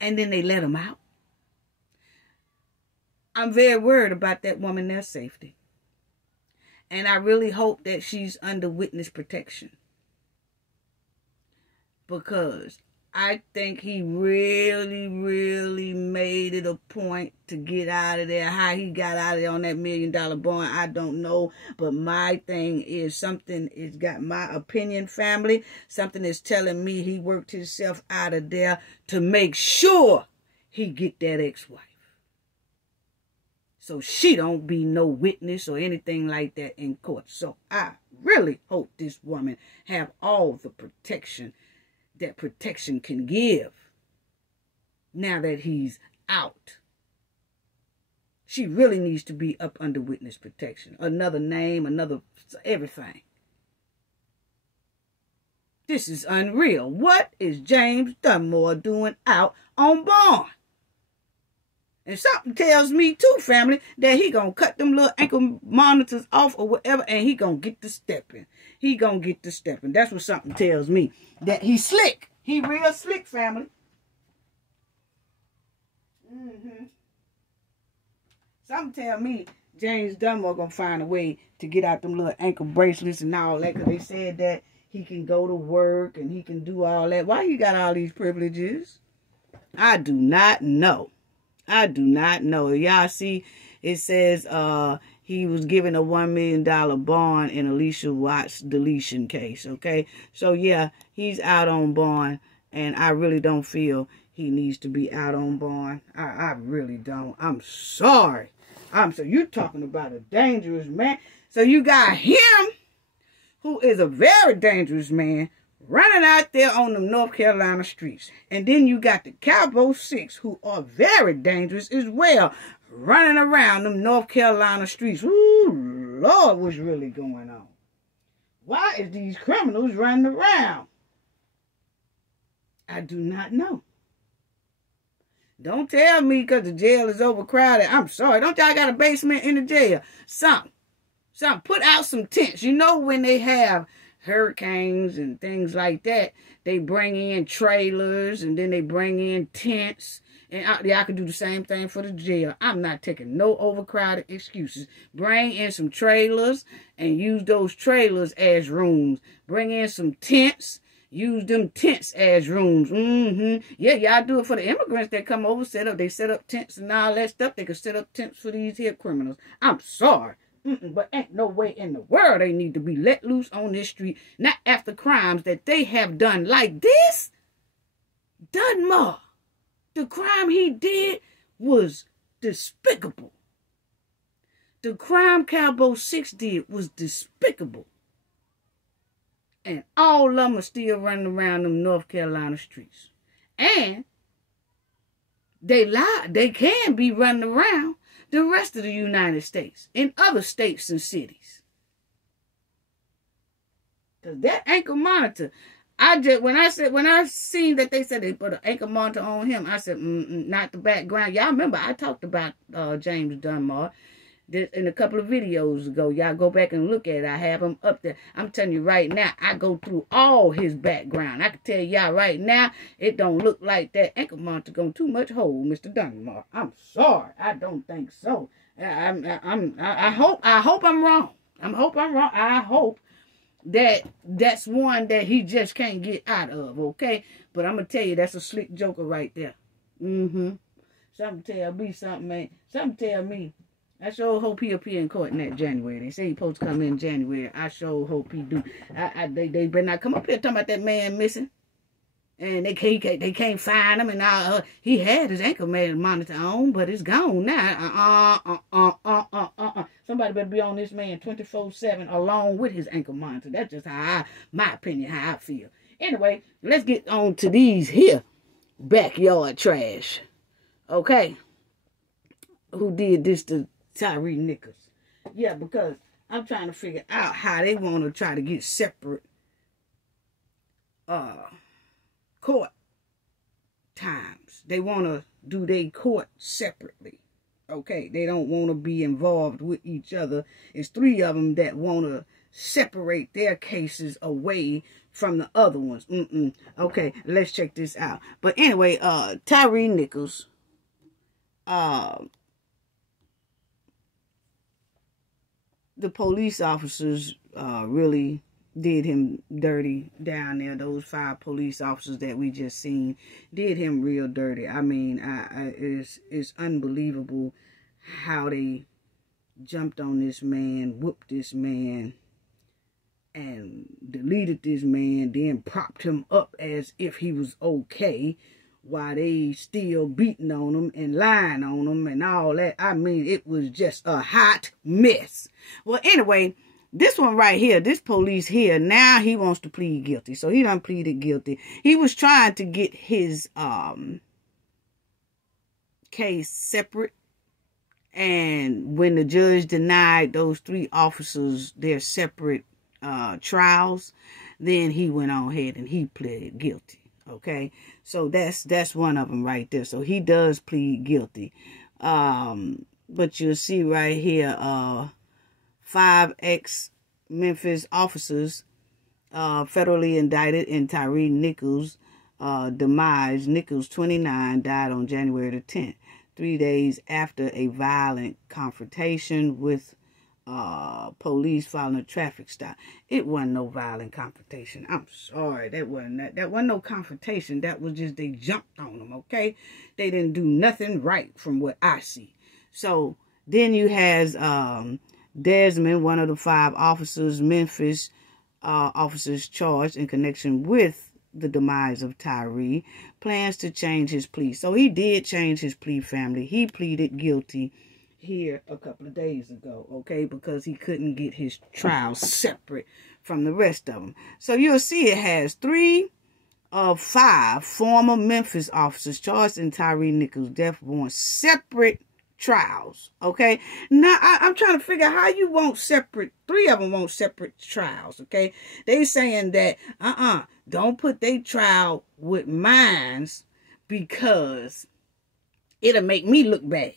And then they let him out. I'm very worried about that woman, their safety. And I really hope that she's under witness protection. Because I think he really, really made it a point to get out of there. How he got out of there on that $1 million bond, I don't know. But my thing is, something has got my opinion, family. Something is telling me he worked himself out of there to make sure he get that ex-wife. So she don't be no witness or anything like that in court. So I really hope this woman have all the protection that protection can give now that he's out. She really needs to be up under witness protection. Another name, another everything. This is unreal. What is James Dunmore doing out on bond? And something tells me too, family, that he gonna cut them little ankle monitors off or whatever, and he gonna get to stepping. He gonna get to stepping. That's what something tells me. That he's slick. He real slick, family. Something tell me James Dunmore gonna find a way to get out them little ankle bracelets and all that, because they said that he can go to work and he can do all that. Why he got all these privileges? I do not know. I do not know. Y'all see, it says he was given a $1 million bond in Alicia Watts' deletion case, okay? So, yeah, he's out on bond, and I really don't feel he needs to be out on bond. I really don't. I'm sorry. So you talking about a dangerous man. So you got him, who is a very dangerous man, running out there on them North Carolina streets. And then you got the Cowboy 6, who are very dangerous as well, running around them North Carolina streets. Ooh, Lord, what's really going on? Why is these criminals running around? I do not know. Don't tell me because the jail is overcrowded. I'm sorry. Don't y'all got a basement in the jail? Something. Put out some tents. You know when they have hurricanes and things like that, they bring in trailers and then they bring in tents. And I could do the same thing for the jail. I'm not taking no overcrowded excuses. Bring in some trailers and use those trailers as rooms. Bring in some tents. Use them tents as rooms. Yeah, y'all do it for the immigrants that come over, they set up tents and all that stuff. They could set up tents for these here criminals. I'm sorry. But ain't no way in the world they need to be let loose on this street. Not after crimes that they have done like this. Dunmore. The crime he did was despicable. The crime Cowboy 6 did was despicable. And all of them are still running around them North Carolina streets. And they lie. They can be running around the rest of the United States, in other states and cities. Because that ankle monitor, when I seen that they said they put an ankle monitor on him, I said, not the background. Y'all remember I talked about James Dunmore in a couple of videos ago. Y'all go back and look at it. I have him up there. I'm telling you right now, I go through all his background. I can tell y'all right now, it don't look like that ankle monitor gonna too much hold Mr. Dunmore. I'm sorry. I don't think so. I hope I'm wrong. I hope I'm wrong. I hope that's one that he just can't get out of, okay? But I'm going to tell you, that's a slick joker right there. Something tell me something, man. Something tell me. I sure hope he appear in court in that January. They say he supposed to come in January. I sure hope he do. They better not come up here talking about that man missing. And they can't find him. And he had his ankle monitor on, but it's gone now. Somebody better be on this man 24/7 along with his ankle monitor. That's just my opinion, how I feel. Anyway, let's get on to these here backyard trash. Okay? Who did this to Tyre Nichols? Yeah, because I'm trying to figure out how they want to try to get separate court times. They want to do their court separately. Okay, they don't want to be involved with each other. It's 3 of them that want to separate their cases away from the other ones. Okay, let's check this out. But anyway, Tyre Nichols, the police officers really did him dirty down there. Those 5 police officers that we just seen did him real dirty. I mean, it's unbelievable how they jumped on this man, whooped this man, and deleted this man, then propped him up as if he was okay, while they still beating on him and lying on him and all that. I mean, it was just a hot mess. Well, anyway, this one right here, this police here, now he wants to plead guilty. So he done pleaded guilty. He was trying to get his case separate. And when the judge denied those 3 officers their separate trials, then he went on ahead and he pleaded guilty. Okay, so that's one of them right there. So he does plead guilty. But you'll see right here, 5 ex-Memphis officers federally indicted in Tyre Nichols' demise. Nichols, 29, died on January the 10th, 3 days after a violent confrontation with police following a traffic stop. It wasn't no violent confrontation. I'm sorry, that wasn't no confrontation. That was just they jumped on them. Okay, they didn't do nothing right from what I see. So then you has Desmond, one of the 5 officers, Memphis officers charged in connection with the demise of Tyre, plans to change his plea. So he did change his plea, family. He pleaded guilty here a couple of days ago, okay, because he couldn't get his trial separate from the rest of them. So you'll see it has 3 of 5 former Memphis officers charged in Tyre Nichols' death want separate trials, okay? Now, I'm trying to figure out how you want separate, 3 of them want separate trials, okay? They saying that, don't put their trial with mines because it'll make me look bad.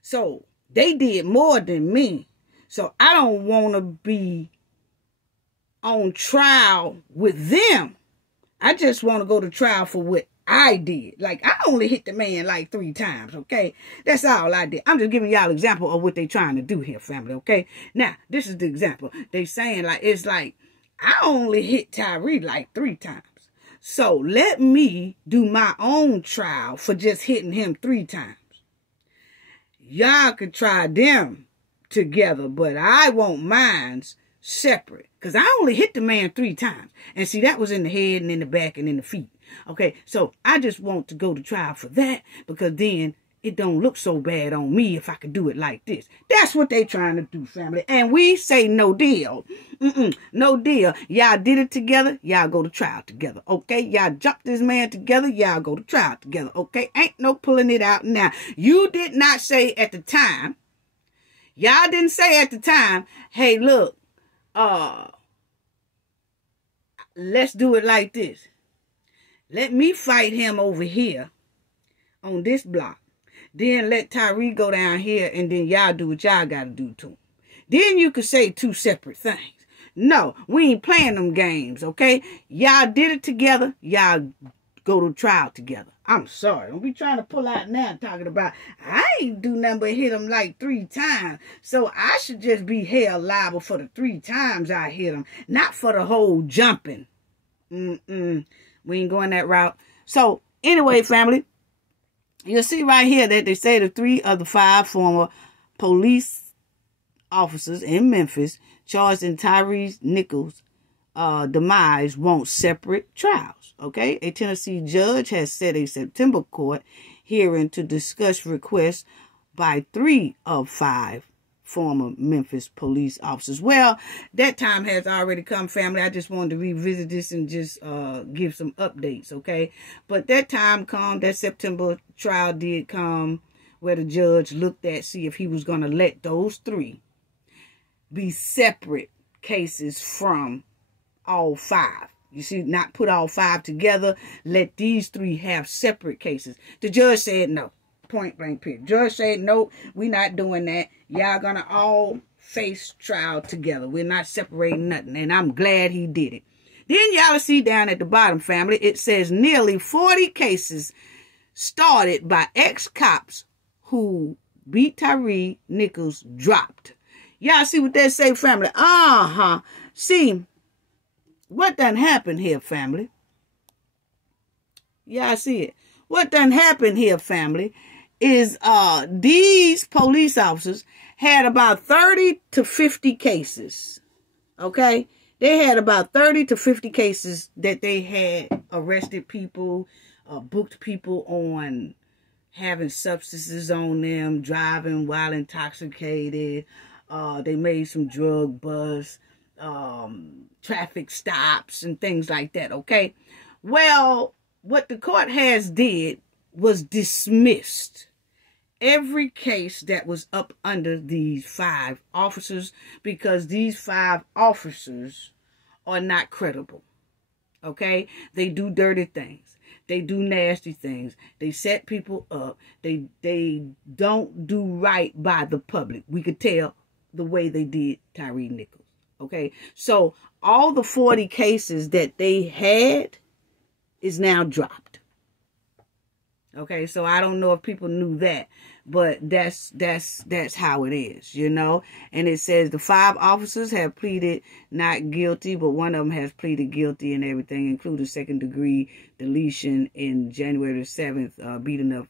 So they did more than me. So I don't want to be on trial with them. I just want to go to trial for what I did. Like, I only hit the man like 3 times, okay? That's all I did. I'm just giving y'all an example of what they trying to do here, family, okay? Now, this is the example. They saying, like, it's like, I only hit Tyre like 3 times. So let me do my own trial for just hitting him 3 times. Y'all could try them together, but I want mine's separate. Because I only hit the man 3 times. And see, that was in the head and in the back and in the feet. Okay, so I just want to go to trial for that, because then it don't look so bad on me if I could do it like this. That's what they trying to do, family. And we say no deal. No deal. Y'all did it together. Y'all go to trial together. Okay, y'all jumped this man together. Y'all go to trial together. Okay, ain't no pulling it out now. You did not say at the time. Y'all didn't say at the time, hey, look, let's do it like this. Let me fight him over here on this block. Then let Tyre go down here, and then y'all do what y'all got to do to him. Then you could say 2 separate things. No, we ain't playing them games, okay? Y'all did it together. Y'all go to trial together. I'm sorry. Don't be trying to pull out now talking about, I ain't do nothing but hit him like 3 times. So I should just be held liable for the 3 times I hit him, not for the whole jumping. We ain't going that route. So anyway, family, you'll see right here that they say the 3 of the 5 former police officers in Memphis charged in Tyre Nichols' demise want separate trials. Okay, a Tennessee judge has set a September court hearing to discuss requests by 3 of 5 former Memphis police officers. Well, that time has already come, family. I just wanted to revisit this and just give some updates, okay? But that time come, that September trial did come, where the judge looked at, see if he was going to let those 3 be separate cases from all 5. You see, not put all 5 together, let these 3 have separate cases. The judge said no. Point blank period. Judge said, nope, we're not doing that. Y'all gonna all face trial together. We're not separating nothing. And I'm glad he did it. Then y'all see down at the bottom, family, it says nearly 40 cases started by ex-cops who beat Tyre Nichols dropped. Y'all see what they say, family? See, what done happened here, family? Y'all see it. What done happened here, family, is these police officers had about 30 to 50 cases. Okay? They had about 30 to 50 cases that they had arrested people, booked people on having substances on them, driving while intoxicated. They made some drug busts, traffic stops, and things like that, okay? Well, what the court has did was dismissed every case that was up under these 5 officers because these 5 officers are not credible, okay? They do dirty things. They do nasty things. They set people up. They don't do right by the public. We could tell the way they did Tyre Nichols, okay? So all the 40 cases that they had is now dropped. Okay, so I don't know if people knew that, but that's how it is, you know. And it says the 5 officers have pleaded not guilty, but one of them has pleaded guilty and everything, including 2nd-degree deletion in January the 7th, beating up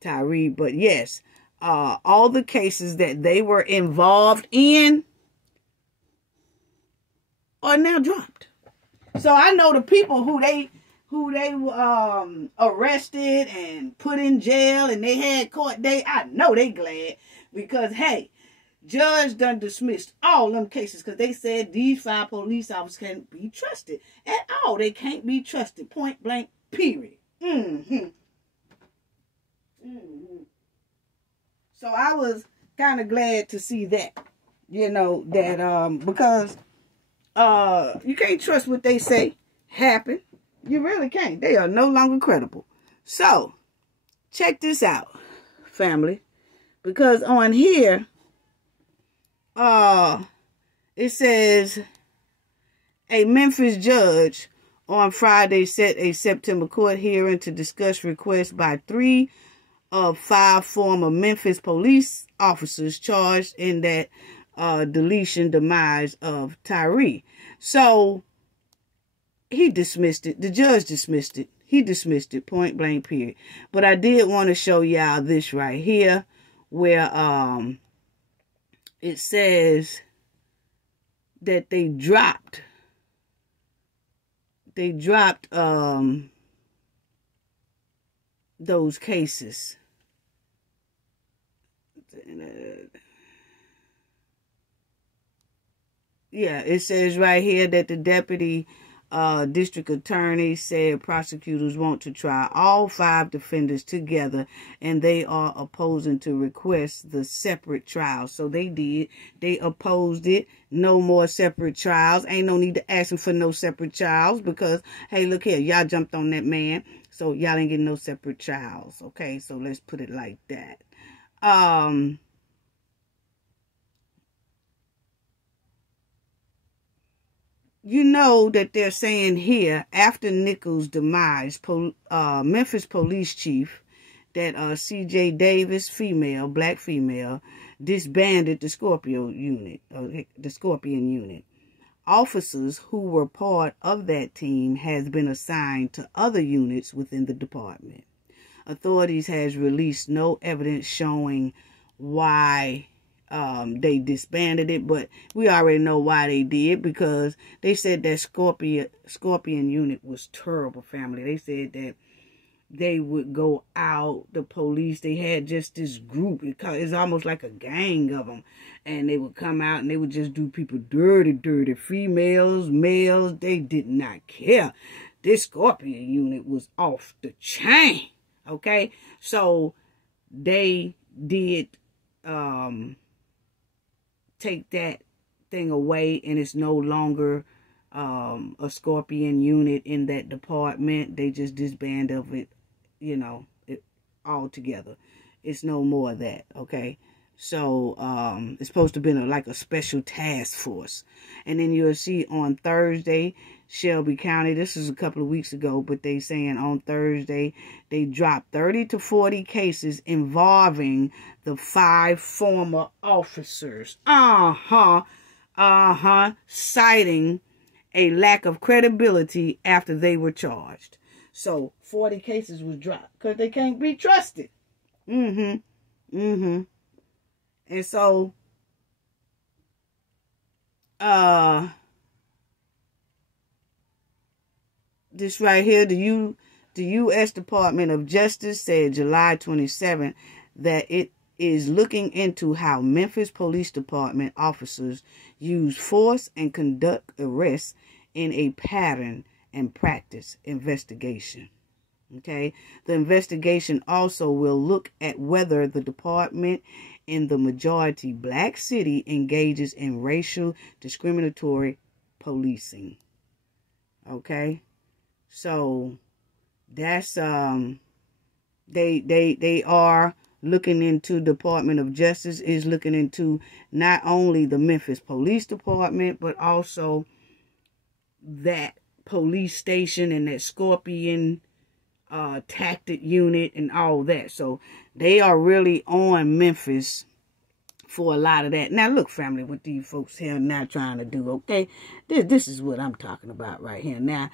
Tyre. But yes, all the cases that they were involved in are now dropped. So I know the people who they arrested and put in jail and they had court day, I know they glad because, hey, judge done dismissed all them cases because they said these 5 police officers can't be trusted at all. They can't be trusted, point blank, period. So I was kind of glad to see that, you know, that because you can't trust what they say happened. You really can't. They are no longer credible. So, check this out, family. Because on here, it says a Memphis judge on Friday set a September court hearing to discuss requests by 3 of 5 former Memphis police officers charged in that deletion demise of Tyre. So, he dismissed it. The judge dismissed it. He dismissed it, point blank, period. But I did want to show y'all this right here, where it says that they dropped those cases. Yeah, it says right here that the deputy district attorney said prosecutors want to try all 5 defendants together and they are opposing to request the separate trials. So they did. They opposed it. No more separate trials. Ain't no need to ask them for no separate trials because, hey, look here, y'all jumped on that man. So y'all ain't getting no separate trials. Okay, so let's put it like that. you know that they're saying here, after Nichols' demise, Memphis police chief, that C.J. Davis, black female, disbanded the Scorpion unit. Officers who were part of that team has been assigned to other units within the department. Authorities has released no evidence showing why they disbanded it, but we already know why they did, because they said that Scorpion unit was terrible, family. They said that they would go out, the police, they had just this group, it's almost like a gang of them, and they would come out and they would just do people dirty, females, males, they did not care. This Scorpion unit was off the chain, okay? So they did take that thing away, and it's no longer a Scorpion unit in that department. They just disbanded of it, all together. It's no more of that, okay? So it's supposed to have been like a special task force. And then you'll see on Thursday, Shelby County, this is a couple of weeks ago, but they saying on Thursday they dropped 30 to 40 cases involving the 5 former officers. Citing a lack of credibility after they were charged. So 40 cases was dropped because they can't be trusted. And so this right here, the U.S. Department of Justice said July 27th that it is looking into how Memphis Police Department officers use force and conduct arrests in a pattern and practice investigation. Okay, the investigation also will look at whether the department in the majority black city engages in racial discriminatory policing. Okay, so that's they are looking into, Department of Justice is looking into not only the Memphis Police Department, but also that police station and that Scorpion tactic unit and all that. So they are really on Memphis for a lot of that. Now look, family, what these folks here now trying to do, okay? This is what I'm talking about right here. Now,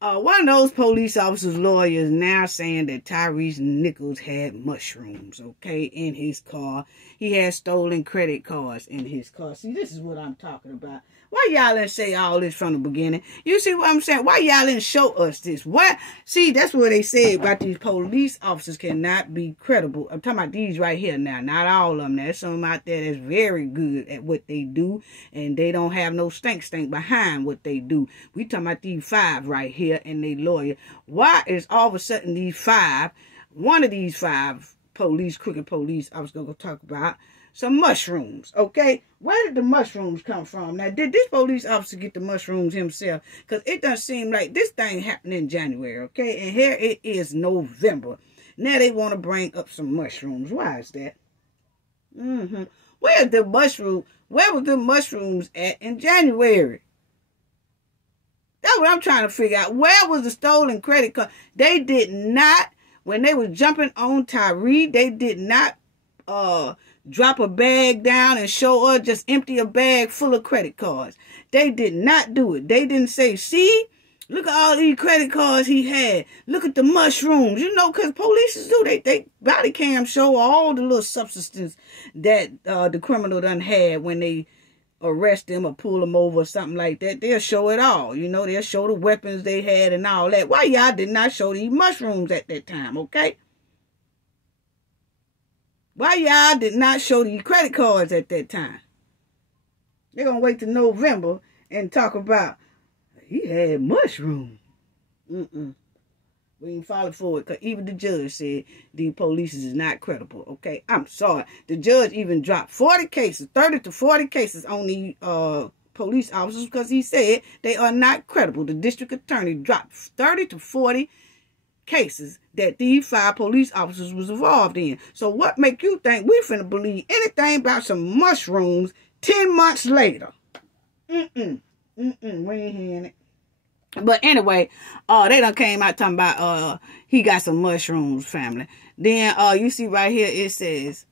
one of those police officers' lawyers now saying that Tyre Nichols had mushrooms, okay, in his car. He had stolen credit cards in his car. See, this is what I'm talking about. Why y'all didn't say all this from the beginning? You see what I'm saying? Why y'all didn't show us this? Why? See, that's what they said about these police officers cannot be credible. I'm talking about these right here now. Not all of them. There's some out there that's very good at what they do, and they don't have no stink behind what they do. We talking about these 5 right here and they lawyer. Why is all of a sudden these 5, one of these 5 crooked police I was going to talk about, some mushrooms, okay? Where did the mushrooms come from? Now, did this police officer get the mushrooms himself? Because it doesn't seem like this thing happened in January, okay? And here it is November. Now they want to bring up some mushrooms. Why is that? Where was the mushrooms at in January? That's what I'm trying to figure out. Where was the stolen credit card? They did not, when they was jumping on Tyre, they did not drop a bag down and show her, just empty a bag full of credit cards. They did not do it. They didn't say, see, look at all these credit cards he had. Look at the mushrooms. You know, because police do, they body cam show all the little substances that the criminal done had when they arrest them or pull them over or something like that. They'll show it all. You know, they'll show the weapons they had and all that. Why y'all did not show these mushrooms at that time, okay? Why y'all did not show these credit cards at that time? They're going to wait till November and talk about, he had mushrooms. We ain't falling for it, because even the judge said the police is not credible, okay? I'm sorry. The judge even dropped 40 cases, 30 to 40 cases on the police officers because he said they are not credible. The district attorney dropped 30 to 40 cases that these 5 police officers was involved in. So what make you think we finna believe anything about some mushrooms 10 months later? We ain't hearing it. But anyway, they done came out talking about he got some mushrooms, family. Then you see right here it says,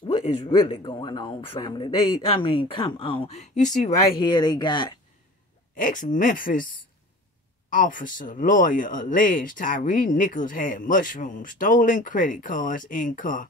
what is really going on, family? I mean, come on. You see right here they got ex-Memphis officer, lawyer, alleged Tyre Nichols had mushrooms, stolen credit cards in car.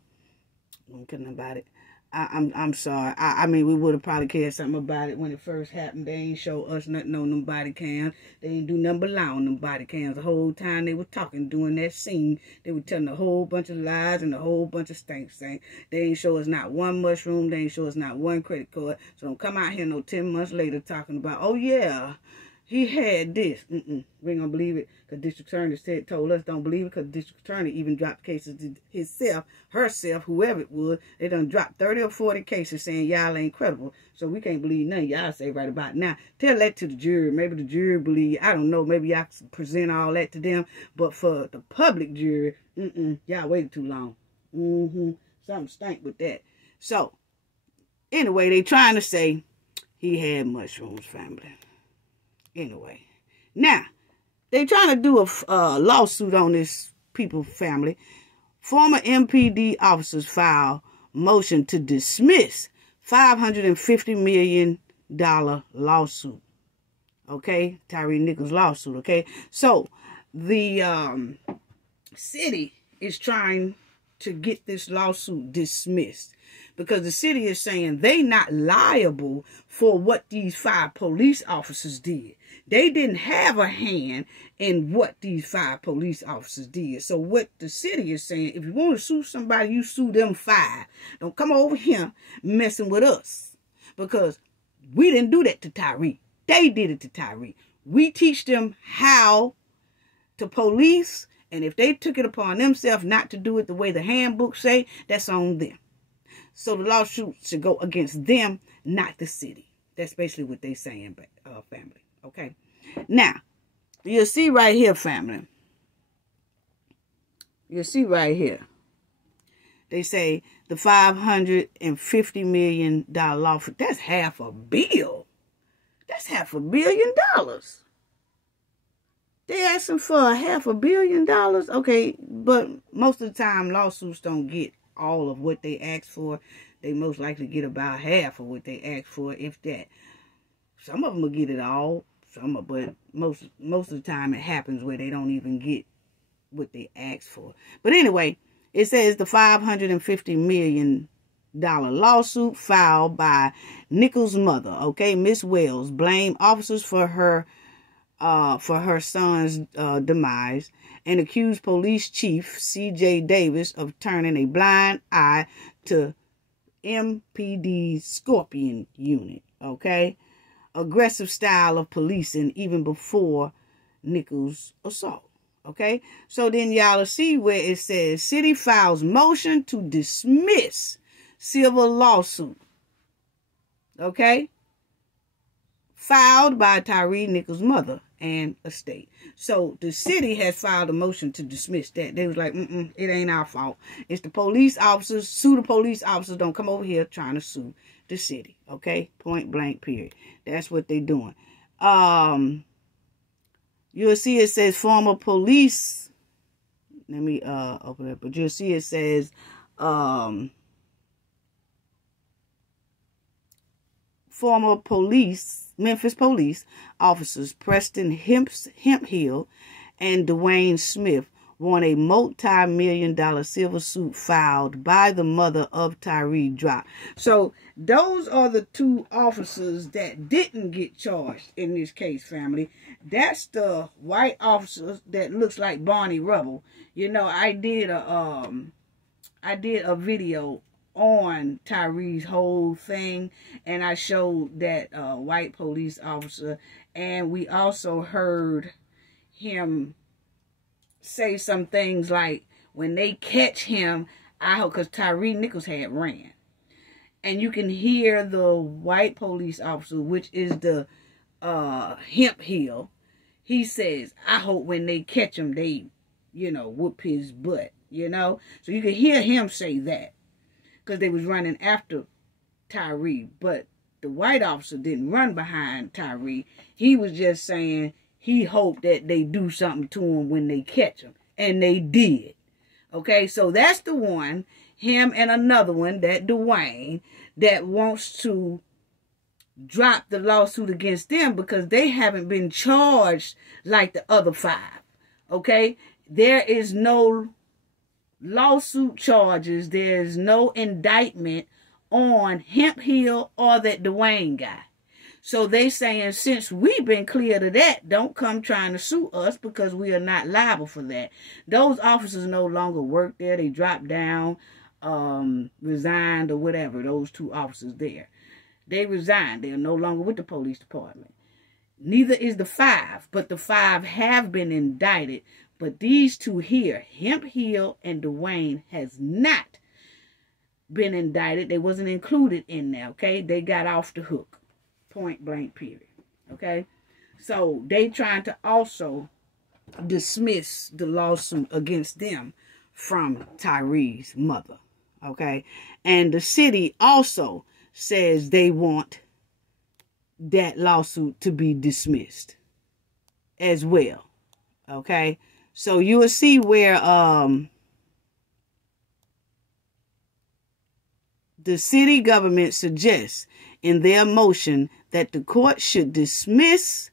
I'm kidding about it. I'm sorry. I mean, we would have probably cared something about it when it first happened. They ain't show us nothing on them body cams. They ain't do nothing but lie on them body cams. The whole time they were talking during that scene, they were telling a whole bunch of lies and a whole bunch of stank. They ain't show us not one mushroom. They ain't show us not one credit card. So don't come out here no 10 months later talking about, oh yeah, he had this. We ain't gonna believe it because district attorney told us don't believe it because district attorney even dropped cases himself, herself, whoever it was. They done dropped 30 or 40 cases saying y'all ain't credible. So we can't believe nothing y'all say right about now. Tell that to the jury. Maybe the jury believe, I don't know, maybe y'all present all that to them. But for the public jury, y'all waited too long. Something stank with that. So, anyway, they trying to say he had mushrooms, family. Anyway, now, they trying to do a lawsuit on this people family. Former MPD officers file motion to dismiss $550 million lawsuit. Okay? Tyre Nichols lawsuit, okay? So, the city is trying to get this lawsuit dismissed because the city is saying they not liable for what these 5 police officers did. They didn't have a hand in what these 5 police officers did. So what the city is saying, if you want to sue somebody, you sue them 5. Don't come over here messing with us because we didn't do that to Tyre. They did it to Tyre. We teach them how to police, and if they took it upon themselves not to do it the way the handbook say, that's on them. So the lawsuit should go against them, not the city. That's basically what they saying, family. Okay. Now, you'll see right here, family. You'll see right here. They say the $550 million lawsuit. That's $500 million. That's $500 million. They asking for $500 million. Okay, but most of the time lawsuits don't get all of what they ask for. They most likely get about half of what they ask for, if that. Some of them will get it all. But most of the time it happens where they don't even get what they ask for. But anyway, it says the $550 million lawsuit filed by Nichols' mother, okay, Miss Wells, blamed officers for her son's demise and accused police chief C.J. Davis of turning a blind eye to MPD's Scorpion unit, okay? Aggressive style of policing even before Nichols' assault. Okay? So then y'all will see where it says city files motion to dismiss civil lawsuit. Okay? Filed by Tyre Nichols' mother and estate. So the city has filed a motion to dismiss that. They was like, it ain't our fault. It's the police officers. Sue the police officers. Don't come over here trying to sue the city. Okay? Point blank, period. That's what they doing. You'll see it says former police. Let me open it up. But you'll see it says former Memphis police officers Preston Hemphill and Dwayne Smith won a multi-million-dollar civil suit filed by the mother of Tyre dropped. So those are the 2 officers that didn't get charged in this case, family. That's the white officer that looks like Barney Rubble. You know, I did a video on Tyre's whole thing, and I showed that white police officer, and we also heard him say some things like, when they catch him, I hope, because Tyre Nichols had ran. And you can hear the white police officer, which is the Hemphill, he says, I hope when they catch him, they, whoop his butt, So you can hear him say that, because they was running after Tyre. But the white officer didn't run behind Tyre. He was just saying he hoped that they do something to him when they catch him. And they did. Okay, so that's the one, him and another one, that Dwayne, that wants to drop the lawsuit against them because they haven't been charged like the other 5. Okay, there is no lawsuit charges. There's no indictment on Hemp Hill or that Dwayne guy. So they saying, since we've been cleared of that, don't come trying to sue us because we are not liable for that. Those officers no longer work there. They dropped down, resigned or whatever, those 2 officers there. They resigned. They are no longer with the police department. Neither is the 5, but the 5 have been indicted. But these 2 here, Hemp Hill and Dwayne, has not been indicted. They wasn't included in there, okay? They got off the hook. Point blank, period. Okay? So, they trying to also dismiss the lawsuit against them from Tyre's mother. Okay? And the city also says they want that lawsuit to be dismissed as well. Okay? So, you will see where the city government suggests in their motion that the court should dismiss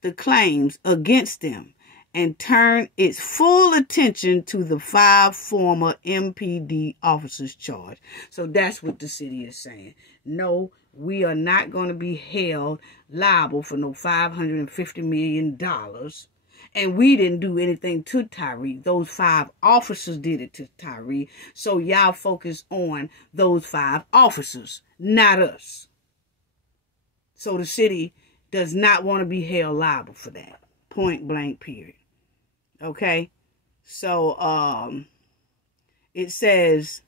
the claims against them and turn its full attention to the 5 former MPD officers charged. So that's what the city is saying. No, we are not going to be held liable for no $550 million. And we didn't do anything to Tyre. Those 5 officers did it to Tyre. So y'all focus on those 5 officers, not us. So the city does not want to be held liable for that. Point blank, period. Okay? So, it says,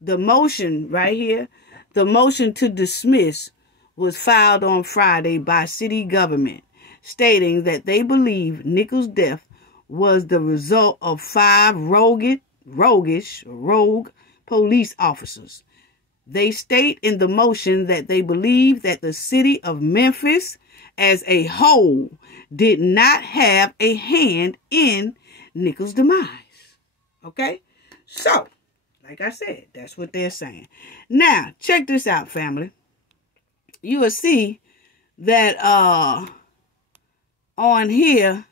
the motion right here, the motion to dismiss was filed on Friday by city government, stating that they believe Nichols' death was the result of 5 rogue police officers. They state in the motion that they believe that the city of Memphis as a whole did not have a hand in Nichols' demise. Okay? So, like I said, that's what they're saying. Now, check this out, family. You will see that on here,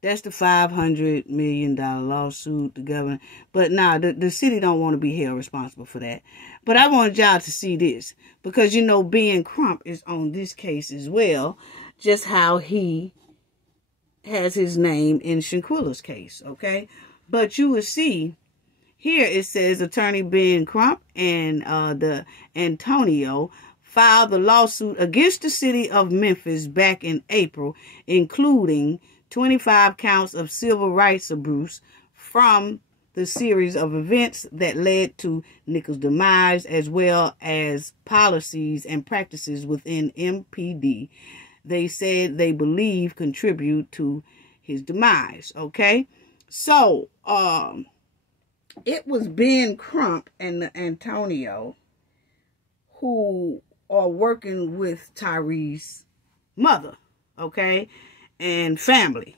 that's the $500 million lawsuit, the government. But nah, the city don't want to be held responsible for that. But I want y'all to see this. Because, you know, Ben Crump is on this case as well. Just how he has his name in Shanquella's case, okay? But you will see, here it says Attorney Ben Crump and the Antonio filed the lawsuit against the city of Memphis back in April, including 25 counts of civil rights abuse from the series of events that led to Nichols' demise, as well as policies and practices within MPD they said they believe contribute to his demise. Okay? So, it was Ben Crump and Antonio who are working with Tyre's mother, okay, and family.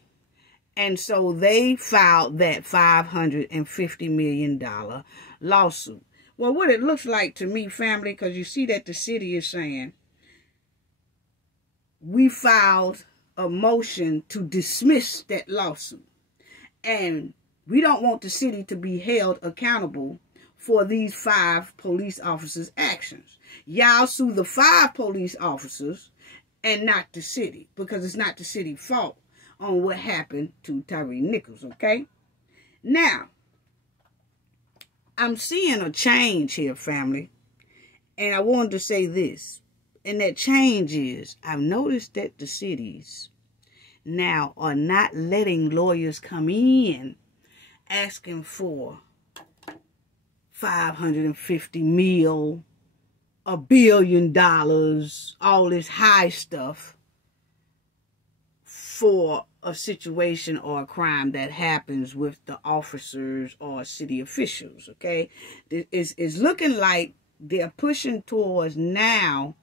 And so they filed that $550 million lawsuit. Well, what it looks like to me, family, because you see that the city is saying, we filed a motion to dismiss that lawsuit. And we don't want the city to be held accountable for these 5 police officers' actions. Y'all sue the 5 police officers and not the city, because it's not the city's fault on what happened to Tyre Nichols, okay? Now, I'm seeing a change here, family, and I wanted to say this, and that change is, I've noticed that the cities now are not letting lawyers come in asking for $550 million, $1 billion, all this high stuff for a situation or a crime that happens with the officers or city officials, okay? It's looking like they're pushing towards now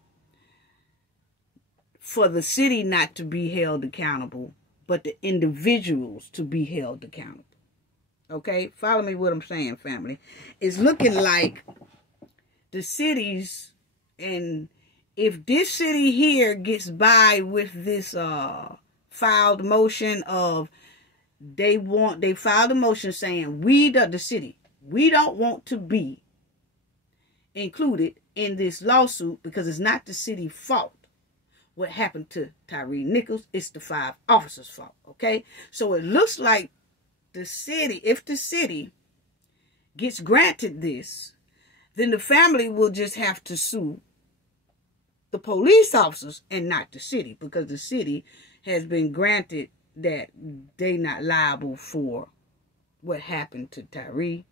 for the city not to be held accountable, but the individuals to be held accountable. Okay? Follow me what I'm saying, family. It's looking like the cities, and if this city here gets by with this filed motion of they filed a motion saying the city, we don't want to be included in this lawsuit because it's not the city's fault what happened to Tyre Nichols. It's the 5 officers' fault. Okay? So it looks like the city, if the city gets granted this, then the family will just have to sue the police officers and not the city, because the city has been granted that they're not liable for what happened to Tyre.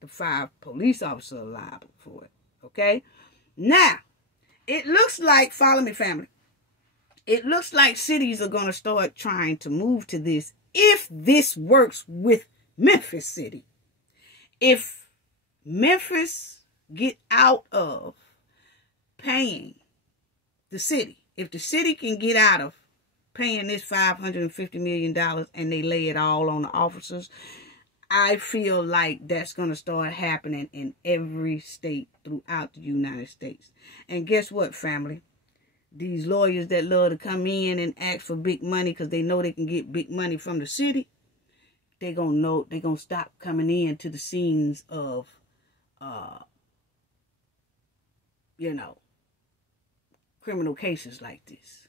The 5 police officers are liable for it. Okay? Now, it looks like, follow me, family, it looks like cities are going to start trying to move to this if this works with Memphis City. If Memphis get out of paying the city, if the city can get out of paying this $550 million and they lay it all on the officers, I feel like that's going to start happening in every state throughout the United States. And guess what, family? These lawyers that love to come in and ask for big money because they know they can get big money from the city, they're going to stop coming in to the scenes of, criminal cases like this.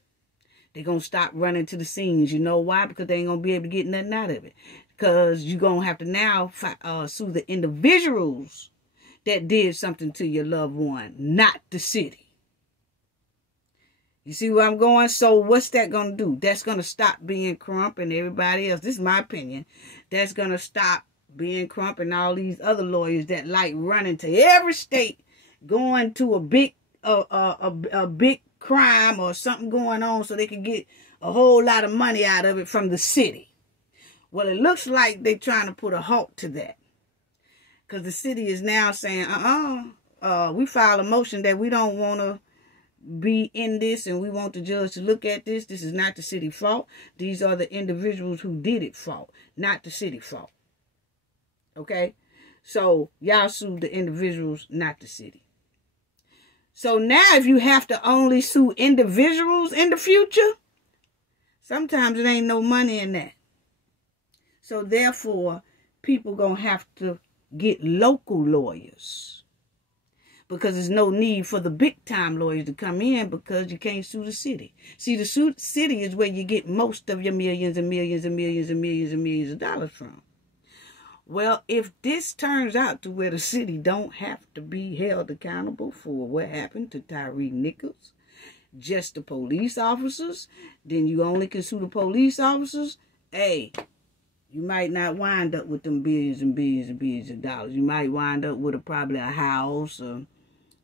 They're going to stop running to the scenes. You know why? Because they ain't going to be able to get nothing out of it. Because you're going to have to now sue the individuals that did something to your loved one, not the city. You see where I'm going? So what's that going to do? That's going to stop being Crump and everybody else. This is my opinion. That's going to stop being Crump and all these other lawyers that like running to every state, going to a big crime or something going on so they can get a whole lot of money out of it from the city. Well, it looks like they're trying to put a halt to that, because the city is now saying, we filed a motion that we don't want to be in this, and we want the judge to look at this. This is not the city fault. These are the individuals who did it fault, not the city fault. Okay? So y'all sue the individuals, not the city. So now if you have to only sue individuals in the future, sometimes it ain't no money in that. So therefore, people going to have to get local lawyers, because there's no need for the big time lawyers to come in, because you can't sue the city. See, the city is where you get most of your millions and millions and millions and millions and millions of dollars from. Well, if this turns out to where the city don't have to be held accountable for what happened to Tyre Nichols, just the police officers, then you only can sue the police officers. Hey, you might not wind up with them billions and billions and billions of dollars. You might wind up with probably a house, or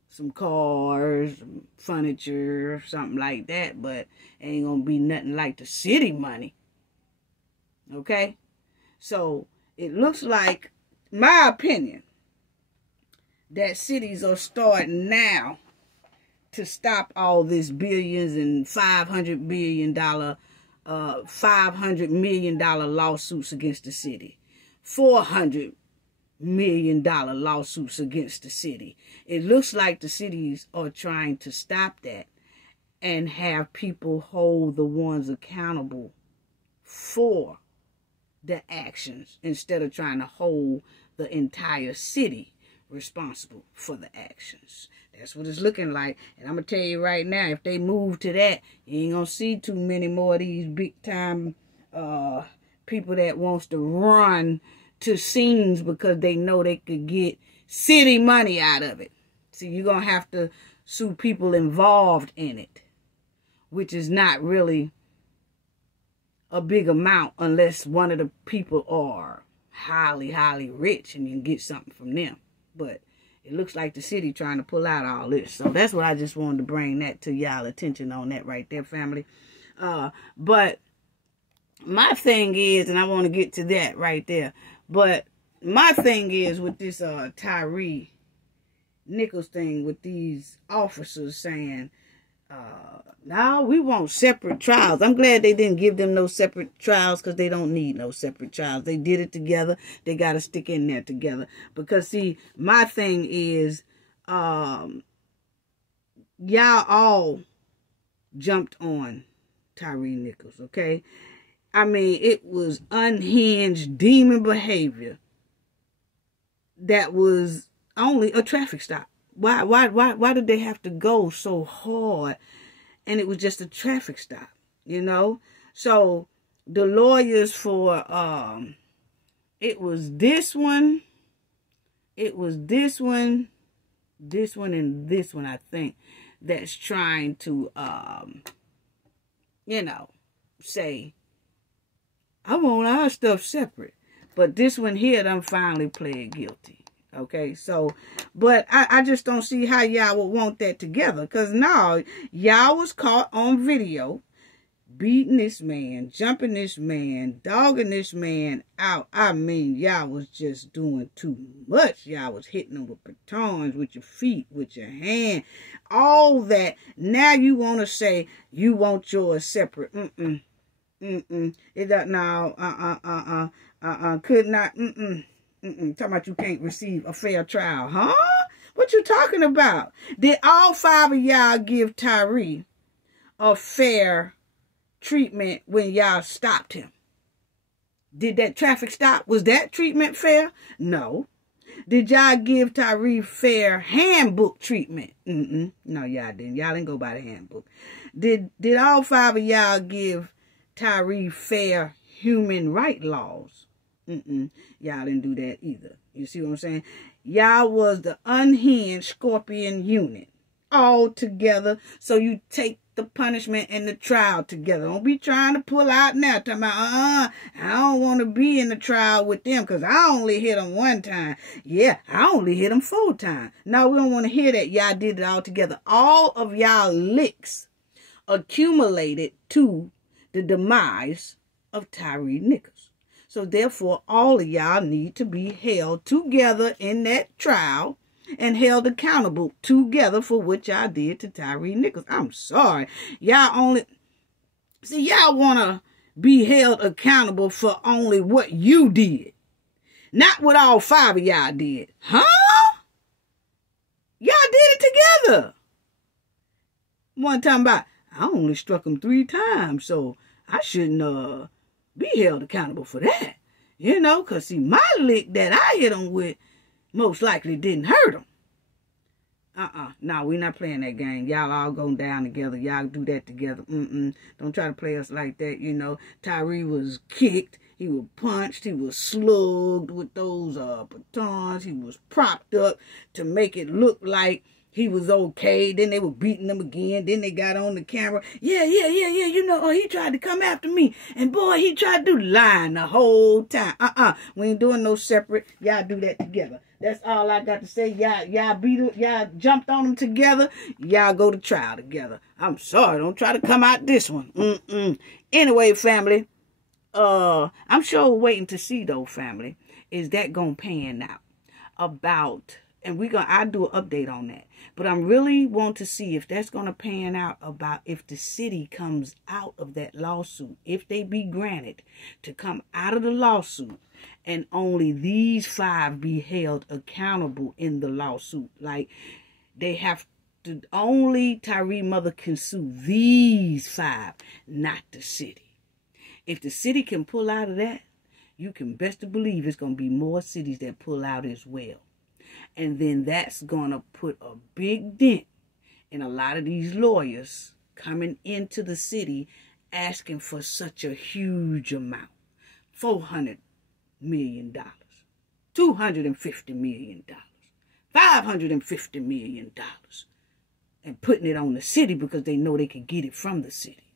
some cars, some furniture, something like that, but ain't gonna be nothing like the city money. Okay? So it looks like, my opinion, that cities are starting now to stop all this billions and $500 million lawsuits against the city, $400 million lawsuits against the city. It looks like the cities are trying to stop that and have people hold the ones accountable for the actions, instead of trying to hold the entire city responsible for the actions. That's what it's looking like. And I'm going to tell you right now, if they move to that, you ain't going to see too many more of these big time people that wants to run to scenes because they know they could get city money out of it. See, you're going to have to sue people involved in it, which is not really a big amount unless one of the people are highly, highly rich and you can get something from them. But it looks like the city trying to pull out all this. So that's what I just wanted to bring that to y'all attention on that right there, family. But my thing is, and I want to get to that right there, but my thing is with this Tyre Nichols thing with these officers saying, now we want separate trials. I'm glad they didn't give them no separate trials because they don't need no separate trials. They did it together. They got to stick in there together. Because, see, my thing is, y'all all jumped on Tyre Nichols, okay? I mean, it was unhinged demon behavior that was only a traffic stop. Why did they have to go so hard? And it was just a traffic stop, you know? So the lawyers for it was this one, and this one, I think, that's trying to you know, say, I want our stuff separate. But this one here done finally pled guilty. Okay, so, but I just don't see how y'all would want that together. Because now, y'all was caught on video beating this man, jumping this man, dogging this man out. I mean, y'all was just doing too much. Y'all was hitting him with batons, with your feet, with your hand, all that. Now you want to say you want yours separate. It doesn't, no, could not, talking about you can't receive a fair trial, huh? What you talking about? Did all 5 of y'all give Tyre a fair treatment when y'all stopped him? Did that traffic stop? Was that treatment fair? No. Did y'all give Tyre fair handbook treatment? No, y'all didn't. Y'all didn't go by the handbook. Did all 5 of y'all give Tyre fair human right laws? Y'all didn't do that either. You see what I'm saying? Y'all was the unhinged scorpion unit all together. So you take the punishment and the trial together. Don't be trying to pull out now. Talking about, I don't want to be in the trial with them because I only hit them 1 time. Yeah, I only hit them 4 times. No, we don't want to hear that. Y'all did it all together. All of y'all licks accumulated to the demise of Tyre Nichols. So therefore, all of y'all need to be held together in that trial and held accountable together for what y'all did to Tyre Nichols. I'm sorry. Y'all only, see, y'all want to be held accountable for only what you did. Not what all 5 of y'all did. Huh? Y'all did it together. One time about, I only struck him 3 times, so I shouldn't be held accountable for that. You know, because see, my lick that I hit him with most likely didn't hurt him. No, we're not playing that game. Y'all all going down together. Y'all do that together. Don't try to play us like that, you know. Tyre was kicked. He was punched. He was slugged with those batons. He was propped up to make it look like he was okay. Then they were beating him again. Then they got on the camera. Yeah. You know, he tried to come after me. And boy, he tried to do lying the whole time. We ain't doing no separate. Y'all do that together. That's all I got to say. Y'all beat it. Y'all jumped on them together. Y'all go to trial together. I'm sorry. Don't try to come out this one. Anyway, family. I'm sure waiting to see though, family. Is that gonna pan out? About, and I'll do an update on that. But I really want to see if that's going to pan out about if the city comes out of that lawsuit, if they be granted to come out of the lawsuit and only these 5 be held accountable in the lawsuit. Like they have to, only Tyre mother can sue these 5, not the city. If the city can pull out of that, you can best to believe it's going to be more cities that pull out as well. And then that's going to put a big dent in a lot of these lawyers coming into the city asking for such a huge amount. $400 million, $250 million, $550 million. And putting it on the city because they know they can get it from the city.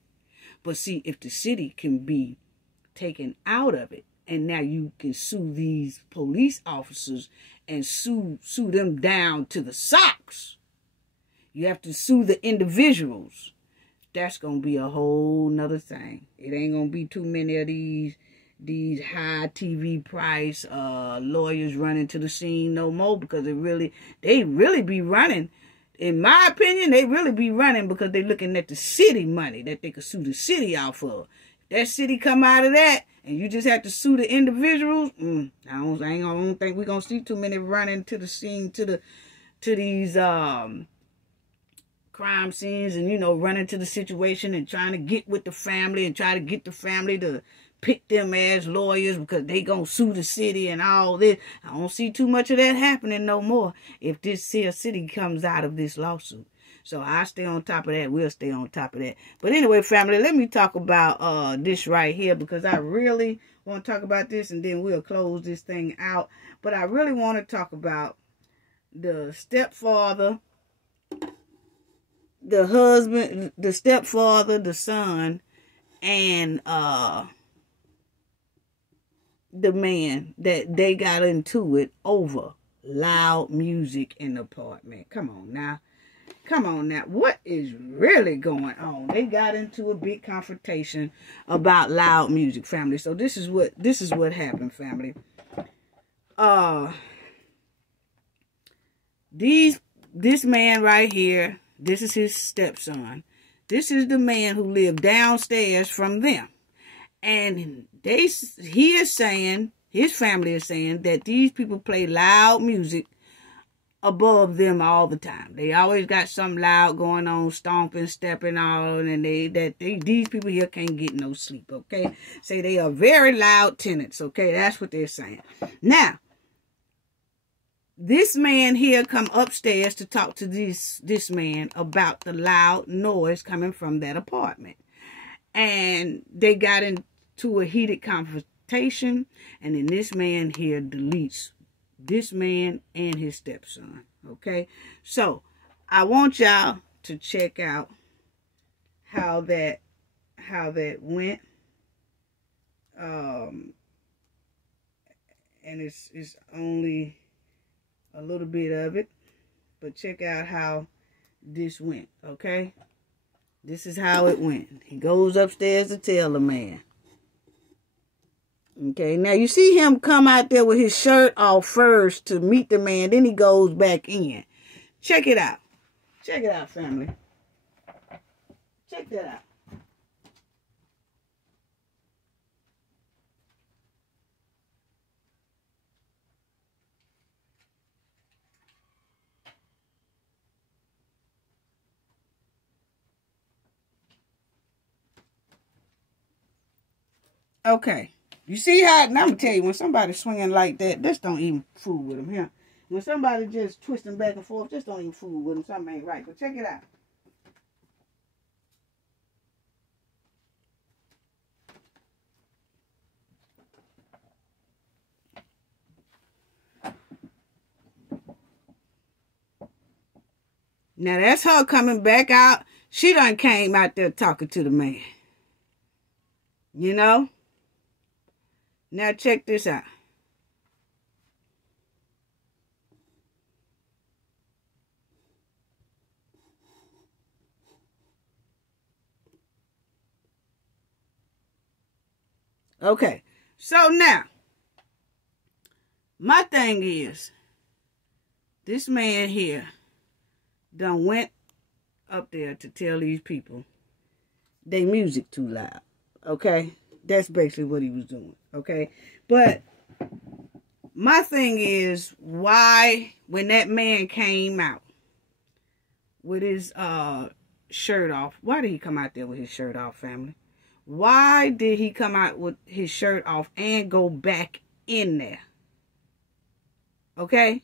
But see, if the city can be taken out of it, and now you can sue these police officers and sue them down to the socks. You have to sue the individuals. That's going to be a whole nother thing. It ain't going to be too many of these these high TV price lawyers running to the scene no more, because they really be running. In my opinion, they really be running because they looking at the city money that they could sue the city off of. If that city come out of that, and you just have to sue the individuals, I don't think we're gonna see too many running to the scene, to these crime scenes, and running to the situation and trying to get with the family and try to get the family to pick them as lawyers because they gonna sue the city and all this. I don't see too much of that happening no more if this here city comes out of this lawsuit. So I stay on top of that. We'll stay on top of that. But anyway, family, let me talk about this right here, because I really want to talk about this, and then we'll close this thing out. But I really want to talk about the stepfather, the husband, the stepfather, the son, and the man that they got into it over loud music in the apartment. Come on now. What is really going on? They got into a big confrontation about loud music, family. So this is what happened, family. This man right here, this is his stepson. This is the man who lived downstairs from them. And he is saying, his family is saying, that these people play loud music above them all the time. They always got something loud going on, stomping, stepping on, and these people here can't get no sleep, okay? Say they are very loud tenants, okay? That's what they're saying. Now, this man here come upstairs to talk to this man about the loud noise coming from that apartment. And they got into a heated confrontation, and then this man here deletes this man and his stepson. Okay, so I want y'all to check out how that went. And it's only a little bit of it, but check out how this went. Okay, this is how it went. He goes upstairs to tell the man. Okay, now you see him come out there with his shirt off first to meet the man. Then he goes back in. Check it out. Check it out, family. Check that out. Okay. You see how, now I'm going to tell you, when somebody's swinging like that, just don't even fool with them here. When somebody just twisting back and forth, just don't even fool with them. Something ain't right. But check it out. Now that's her coming back out. She done came out there talking to the man. You know? Now check this out. Okay, so now, my thing is, this man here done went up there to tell these people they music too loud, okay? That's basically what he was doing, okay? But my thing is, why, when that man came out with his shirt off, why did he come out there with his shirt off, family? Why did he come out with his shirt off and go back in there? Okay?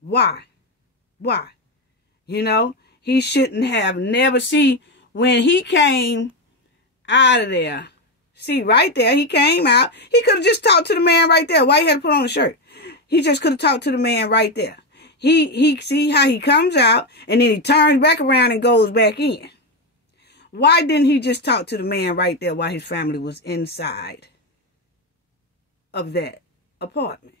Why? Why? You know, he shouldn't have never, see, when he came out of there, see, right there, he came out. He could have just talked to the man right there. Why he had to put on a shirt? He just could have talked to the man right there. He see how he comes out, and then he turns back around and goes back in. Why didn't he just talk to the man right there while his family was inside of that apartment?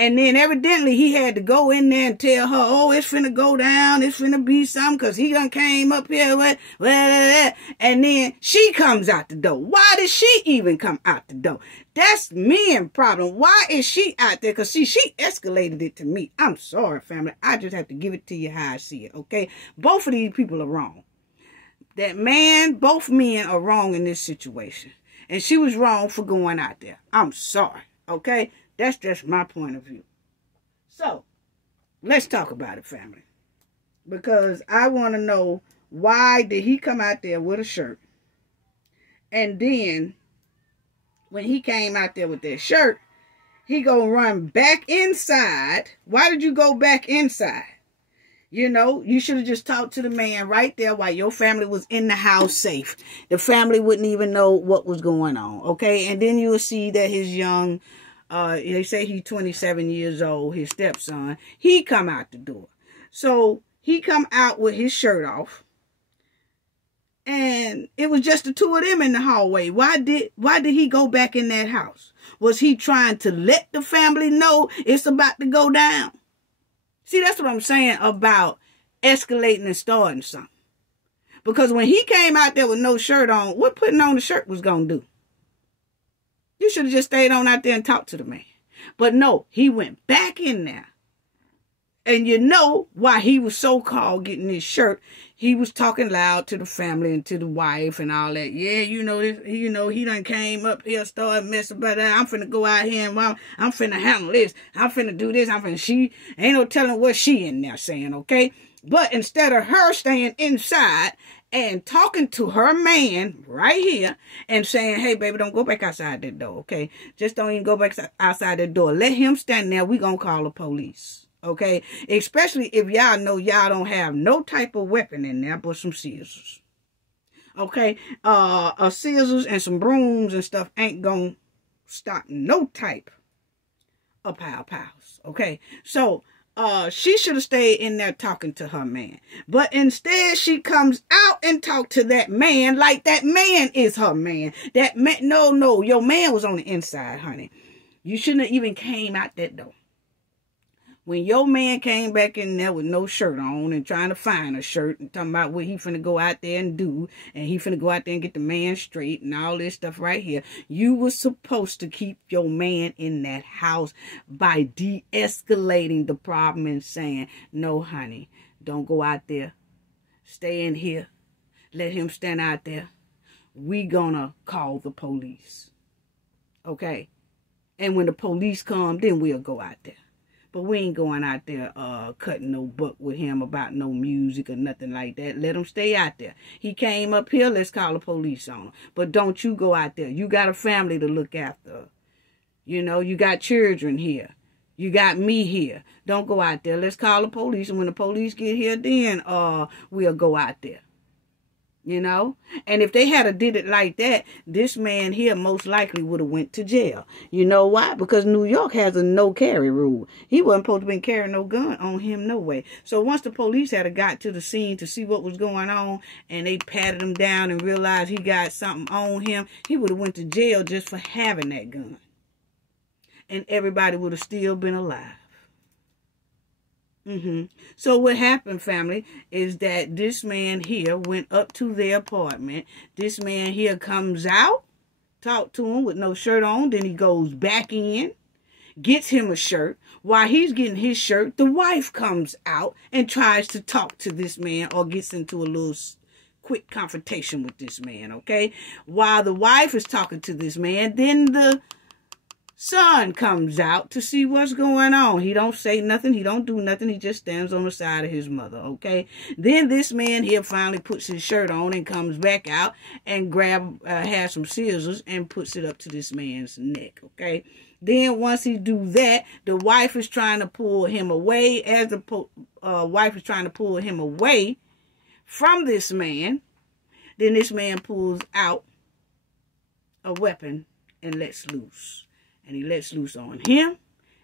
And then evidently he had to go in there and tell her, oh, it's finna go down. It's finna be something because he done came up here. And then she comes out the door. Why did she even come out the door? That's men's problem. Why is she out there? Because, see, she escalated it to me. I'm sorry, family. I just have to give it to you how I see it, okay? Both of these people are wrong. Both men are wrong in this situation. And she was wrong for going out there. I'm sorry, okay? That's just my point of view. So, let's talk about it, family. Because I want to know, why did he come out there with a shirt? And then, when he came out there with that shirt, he gonna run back inside. Why did you go back inside? You know, you should have just talked to the man right there while your family was in the house safe. The family wouldn't even know what was going on, okay? And then you'll see that his young... they say he's 27 years old, his stepson. He come out the door. So he come out with his shirt off. And it was just the two of them in the hallway. Why did he go back in that house? Was he trying to let the family know it's about to go down? See, that's what I'm saying about escalating and starting something. Because when he came out there with no shirt on, what putting on the shirt was going to do? You should have just stayed on out there and talked to the man. But no, he went back in there. And you know why he was so-called getting his shirt. He was talking loud to the family and to the wife and all that. Yeah, you know, he done came up here, started messing about that. I'm finna go out here and I'm finna handle this. I'm finna do this. She ain't no telling what she in there saying, okay? But instead of her staying inside and talking to her man right here and saying, hey, baby, don't go back outside that door, okay? Just don't even go back outside that door. Let him stand there. We gonna call the police, okay? Especially if y'all know y'all don't have no type of weapon in there but some scissors, okay? Scissors and some brooms and stuff ain't gonna stop no type of pow-pows, okay? So, she should have stayed in there talking to her man. But instead, she comes out and talk to that man like that man is her man. That man, no, your man was on the inside, honey. You shouldn't have even came out that door. When your man came back in there with no shirt on and trying to find a shirt and talking about what he finna go out there and do, and he finna go out there and get the man straight and all this stuff right here, you were supposed to keep your man in that house by de-escalating the problem and saying, no, honey, don't go out there. Stay in here. Let him stand out there. We gonna call the police. Okay? And when the police come, then we'll go out there. But we ain't going out there cutting no buck with him about no music or nothing like that. Let him stay out there. He came up here, let's call the police on him. But don't you go out there. You got a family to look after. You know, you got children here. You got me here. Don't go out there. Let's call the police. And when the police get here, then we'll go out there. You know? And if they had did it like that, this man here most likely would have went to jail. You know why? Because New York has a no-carry rule. He wasn't supposed to be carrying no gun on him no way. So once the police had got to the scene to see what was going on, and they patted him down and realized he got something on him, he would have went to jail just for having that gun. And everybody would have still been alive. So what happened, family, is that this man here went up to their apartment. This man here comes out, talk to him with no shirt on. Then he goes back in, gets him a shirt. While he's getting his shirt, the wife comes out and tries to talk to this man or gets into a little quick confrontation with this man, okay? While the wife is talking to this man, then the son comes out to see what's going on. He don't say nothing. He don't do nothing. He just stands on the side of his mother, okay? Then this man here finally puts his shirt on and comes back out and has some scissors and puts it up to this man's neck, okay? Then once he do that, the wife is trying to pull him away. As the wife is trying to pull him away from this man, then this man pulls out a weapon and lets loose. And he lets loose on him,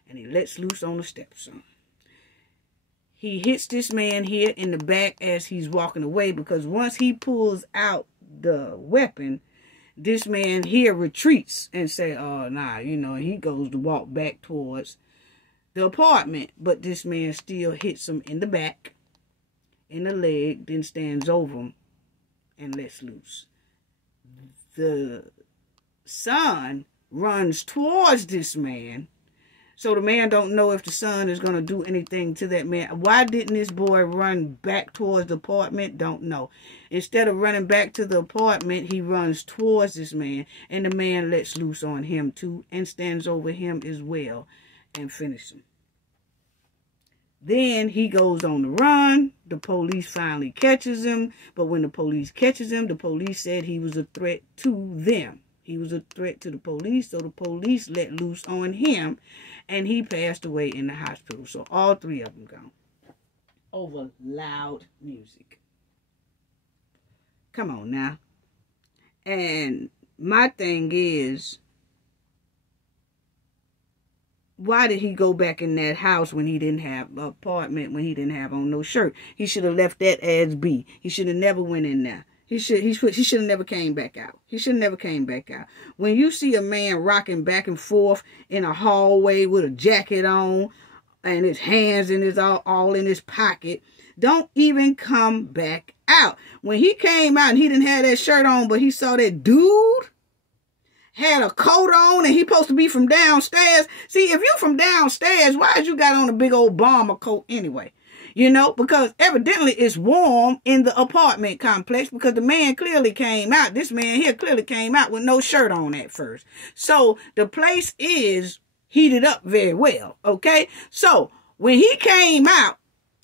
and he lets loose on the stepson. He hits this man here in the back as he's walking away, because once he pulls out the weapon, this man here retreats and say, oh, nah, you know, he goes to walk back towards the apartment, but this man still hits him in the back, in the leg, then stands over him and lets loose. The son runs towards this man. So the man don't know if the son is going to do anything to that man. Why didn't this boy run back towards the apartment? Don't know. Instead of running back to the apartment, he runs towards this man. And the man lets loose on him too and stands over him as well and finishes him. Then he goes on the run. The police finally catches him. But when the police catches him, the police said he was a threat to them. He was a threat to the police, so the police let loose on him, and he passed away in the hospital. So all three of them gone over loud music. Come on now. And my thing is, why did he go back in that house when he didn't have an apartment, when he didn't have on no shirt? He should have left that as be. He should have never went in there. He should have never came back out. He should have never came back out. When you see a man rocking back and forth in a hallway with a jacket on and his hands in his all in his pocket, don't even come back out. When he came out and he didn't have that shirt on, but he saw that dude had a coat on and he supposed to be from downstairs. See, if you from downstairs, why did you got on a big old bomber coat anyway? You know, because evidently it's warm in the apartment complex because the man clearly came out. This man here clearly came out with no shirt on at first. So the place is heated up very well, okay? So when he came out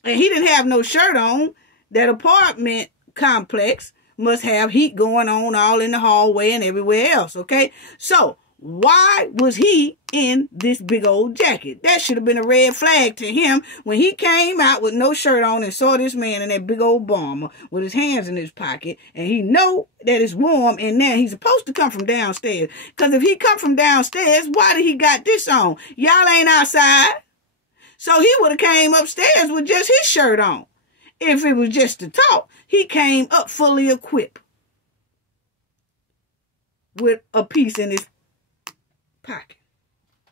and he didn't have no shirt on, that apartment complex must have heat going on all in the hallway and everywhere else, okay? So why was he in this big old jacket? That should have been a red flag to him when he came out with no shirt on and saw this man in that big old bomber with his hands in his pocket, and he know that it's warm in there. He's supposed to come from downstairs, because if he come from downstairs, why did he got this on? Y'all ain't outside. So he would have came upstairs with just his shirt on. If it was just to talk, he came up fully equipped with a piece in his pocket.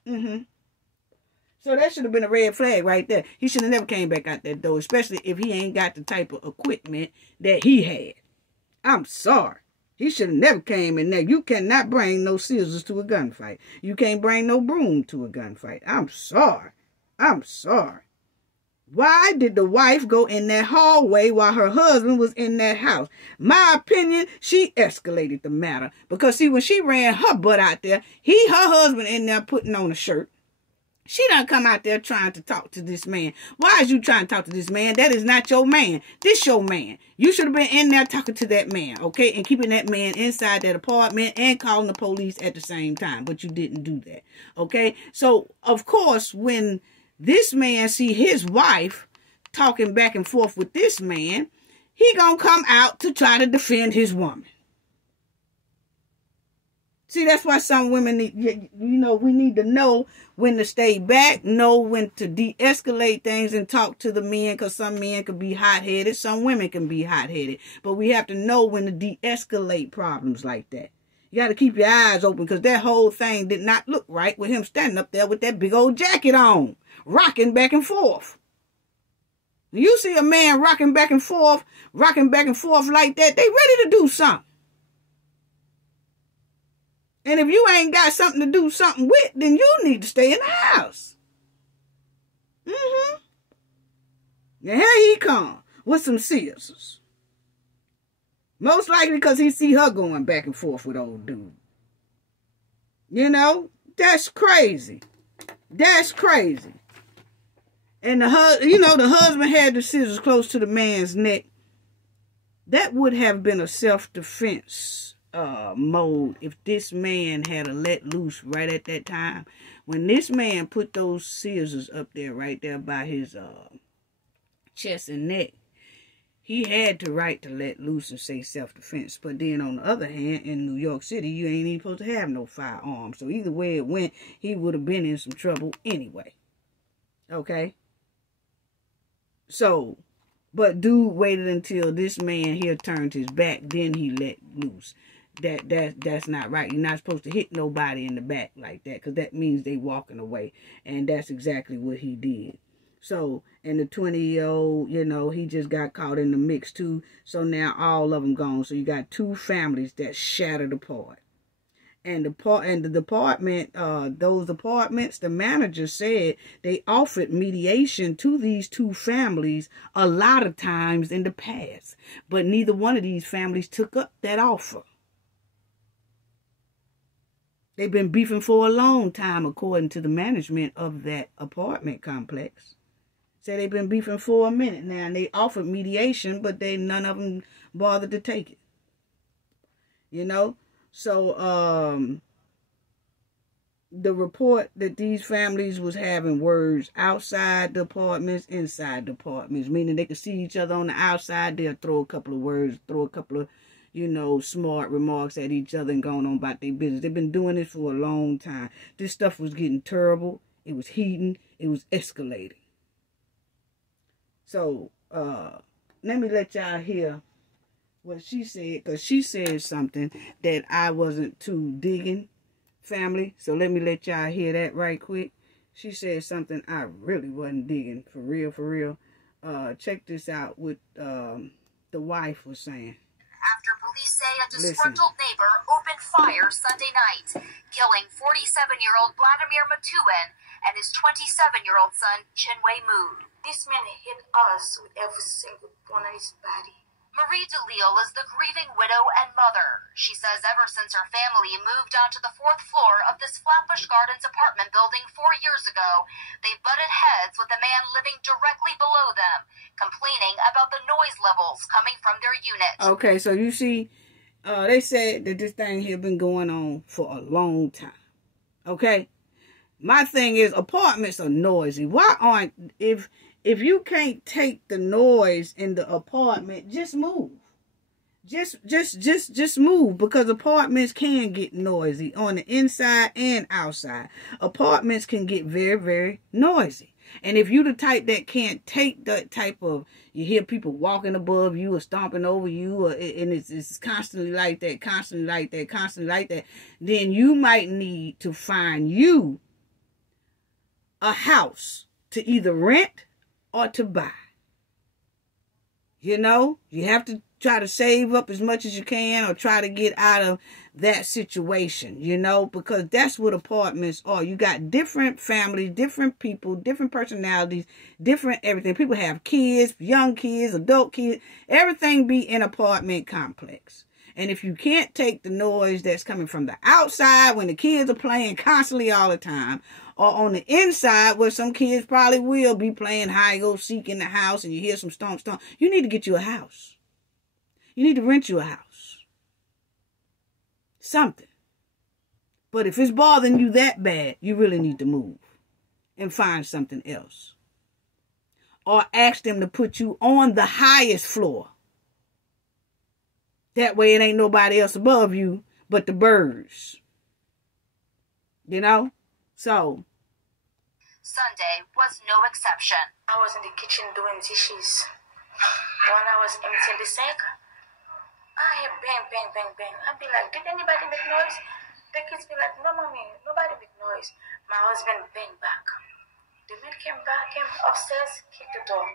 So that should have been a red flag right there. He should have never came back out that door, especially if he ain't got the type of equipment that he had. I'm sorry. He should have never came in there. You cannot bring no scissors to a gunfight. You can't bring no broom to a gunfight. I'm sorry. I'm sorry. Why did the wife go in that hallway while her husband was in that house? My opinion, she escalated the matter. Because, see, when she ran her butt out there, her husband in there putting on a shirt. She done come out there trying to talk to this man. Why is you trying to talk to this man? That is not your man. This your man. You should have been in there talking to that man, okay? And keeping that man inside that apartment and calling the police at the same time. But you didn't do that, okay? So, of course, when this man see his wife talking back and forth with this man, he gonna come out to try to defend his woman. See, that's why some women need, we need to know when to stay back, know when to de-escalate things and talk to the men, because some men can be hot-headed, some women can be hot-headed. But we have to know when to de-escalate problems like that. You got to keep your eyes open, because that whole thing did not look right with him standing up there with that big old jacket on, rocking back and forth. You see a man rocking back and forth like that, they ready to do something. And if you ain't got something to do something with, then you need to stay in the house. And here he come with some scissors. Most likely because he see her going back and forth with old dude. You know, that's crazy. That's crazy. And the husband had the scissors close to the man's neck. That would have been a self-defense mode if this man had a let loose right at that time. When this man put those scissors up there right there by his chest and neck, he had the right to let loose and say self-defense. But then on the other hand, in New York City, you ain't even supposed to have no firearms. So either way it went, he would have been in some trouble anyway. Okay? So, but dude waited until this man here turned his back, then he let loose. That's not right. You're not supposed to hit nobody in the back like that, because that means they walking away. And that's exactly what he did. So, and the 20-year-old, you know, he just got caught in the mix too. So now all of them gone. So you got two families that shattered apart. And the department, those apartments, the manager said they offered mediation to these two families a lot of times in the past. But neither one of these families took up that offer. They've been beefing for a long time, according to the management of that apartment complex. Say they've been beefing for a minute now, and they offered mediation, but none of them bothered to take it. You know? So, the report that these families was having words outside the apartments, inside the apartments, meaning they could see each other on the outside. They'll throw a couple of words, throw a couple of, you know, smart remarks at each other and going on about their business. They've been doing this for a long time. This stuff was getting terrible. It was heating. It was escalating. So, let me let y'all hear what she said, because she said something that I wasn't too digging, family. So let me let y'all hear that right quick. She said something I really wasn't digging, for real, for real. Check this out, what the wife was saying. After police say a disgruntled neighbor opened fire Sunday night, killing 47-year-old Vladimir Matuin and his 27-year-old son, Chinwei Mu. This man hit us with every single one of his body. Marie DeLille is the grieving widow and mother. She says ever since her family moved onto the 4th floor of this Flatbush Gardens apartment building 4 years ago, they butted heads with a man living directly below them, complaining about the noise levels coming from their unit. Okay, so you see, they said that this thing here been going on for a long time. Okay? My thing is, apartments are noisy. Why aren't, if you can't take the noise in the apartment, just move. Just move, because apartments can get noisy on the inside and outside. Apartments can get very, very noisy. And if you the type that can't take that type of, you hear people walking above you or stomping over you, or and it's constantly like that, constantly like that, constantly like that, then you might need to find you a house to either rent or to buy. You know, you have to try to save up as much as you can, or try to get out of that situation, you know, because that's what apartments are. You got different families, different people, different personalities, different everything. People have kids, young kids, adult kids, everything be in apartment complex. And if you can't take the noise that's coming from the outside when the kids are playing constantly all the time, or on the inside where some kids probably will be playing hide-go-seek in the house and you hear some stomp, you need to get you a house. You need to rent you a house. Something. But if it's bothering you that bad, you really need to move and find something else. Or ask them to put you on the highest floor. That way it ain't nobody else above you but the birds. You know? So Sunday was no exception. I was in the kitchen doing dishes. When I was emptying the sink, I hear bang, bang, bang, bang. I'd be like, did anybody make noise? The kids be like, no, mommy, nobody make noise. My husband bang back. The man came upstairs, kicked the door.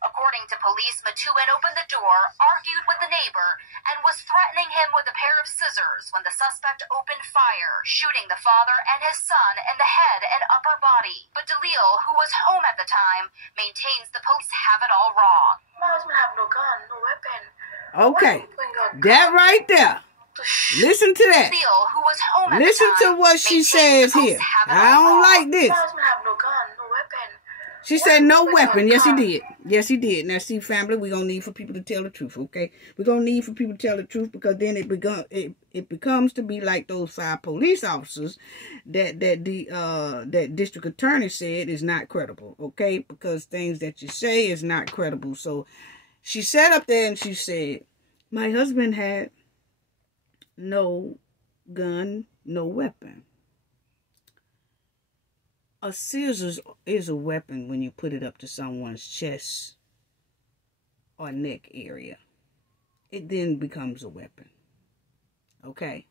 According to police, Matuin opened the door, argued with the neighbor, and was threatening him with a pair of scissors when the suspect opened fire, shooting the father and his son in the head and upper body. But DeLille, who was home at the time, maintains the police have it all wrong. My husband have no gun, no weapon. okay, that right there. Listen to that. DeLille, who was home at Listen the time, to what she says here. I don't like this. My husband have no gun, no weapon. She said no weapon. Yes, he did. Yes, he did. Now, see, family, we're going to need for people to tell the truth, okay? We're going to need for people to tell the truth, because then it becomes to be like those 5 police officers that district attorney said is not credible, okay? Because things that you say is not credible. So she sat up there and she said, my husband had no gun, no weapon. A scissors is a weapon when you put it up to someone's chest or neck area. It then becomes a weapon. Okay?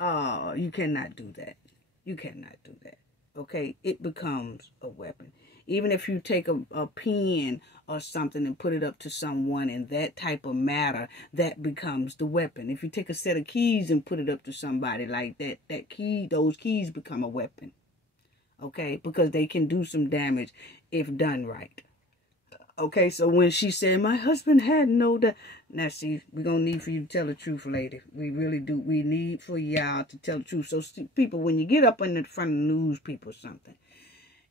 You cannot do that. You cannot do that. Okay? It becomes a weapon. Even if you take a pen or something and put it up to someone in that type of matter, that becomes the weapon. If you take a set of keys and put it up to somebody like that, those keys become a weapon. Okay? Because they can do some damage if done right. Okay, so when she said, my husband had no doubt. Now, see, we're going to need for you to tell the truth, lady. We really do. We need for y'all to tell the truth. So, see, people, when you get up in the front of the news, people, something,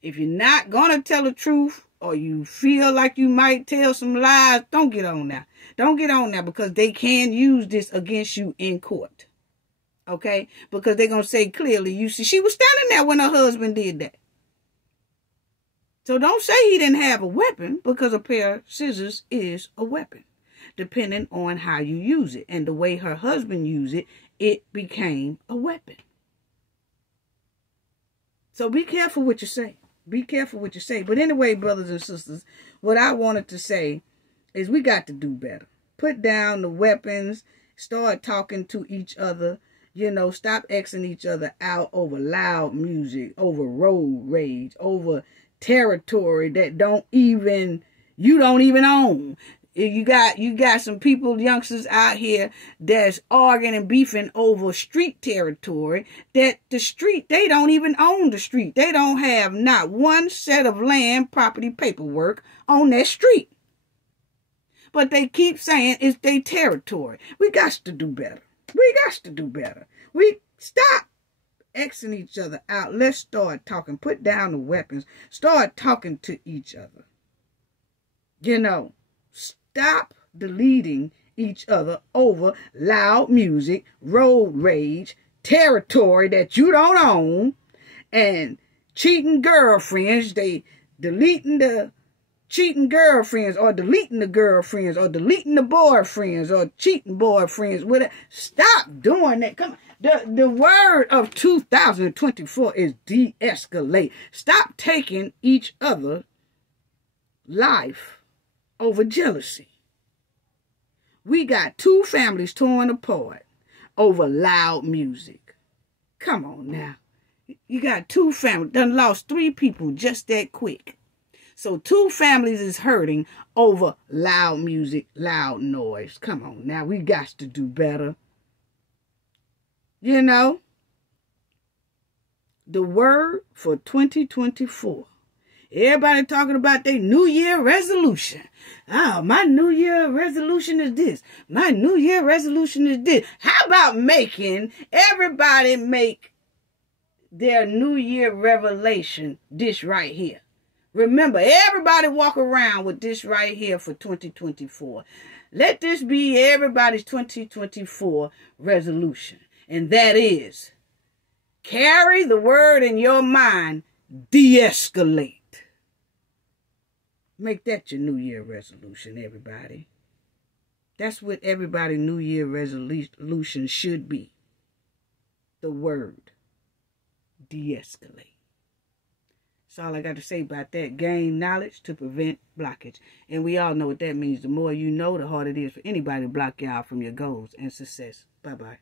if you're not going to tell the truth or you feel like you might tell some lies, don't get on now. Don't get on now because they can use this against you in court. Okay? Because they're going to say clearly, you see, she was standing there when her husband did that. So don't say he didn't have a weapon, because a pair of scissors is a weapon, depending on how you use it. And the way her husband used it, it became a weapon. So be careful what you say. Be careful what you say. But anyway, brothers and sisters, what I wanted to say is we got to do better. Put down the weapons. Start talking to each other. You know, stop Xing each other out over loud music, over road rage, over territory that you don't even own. You got some people, youngsters out here that's arguing and beefing over street territory, that the street, they don't even own the street. They don't have not one set of land property paperwork on that street. But they keep saying it's their territory. We got to do better. We got to do better. We stop Xing each other out. Let's start talking. Put down the weapons. Start talking to each other. You know, stop deleting each other over loud music, road rage, territory that you don't own, and cheating girlfriends. They deleting the cheating girlfriends, or deleting the girlfriends, or deleting the boyfriends, or cheating boyfriends. Whatever. Stop doing that. Come on. The word of 2024 is de-escalate. Stop taking each other's life over jealousy. We got 2 families torn apart over loud music. Come on now. You got 2 families. Done lost 3 people just that quick. So 2 families is hurting over loud music, loud noise. Come on now. We got to do better. You know, the word for 2024. Everybody talking about their New Year resolution. Oh, my New Year resolution is this. My New Year resolution is this. How about making everybody make their New Year revelation this right here? Remember, everybody walk around with this right here for 2024. Let this be everybody's 2024 resolution. And that is, carry the word in your mind, de-escalate. Make that your New Year resolution, everybody. That's what everybody's New Year resolution should be. The word, de-escalate. That's all I got to say about that. Gain knowledge to prevent blockage. And we all know what that means. The more you know, the harder it is for anybody to block you out from your goals and success. Bye-bye.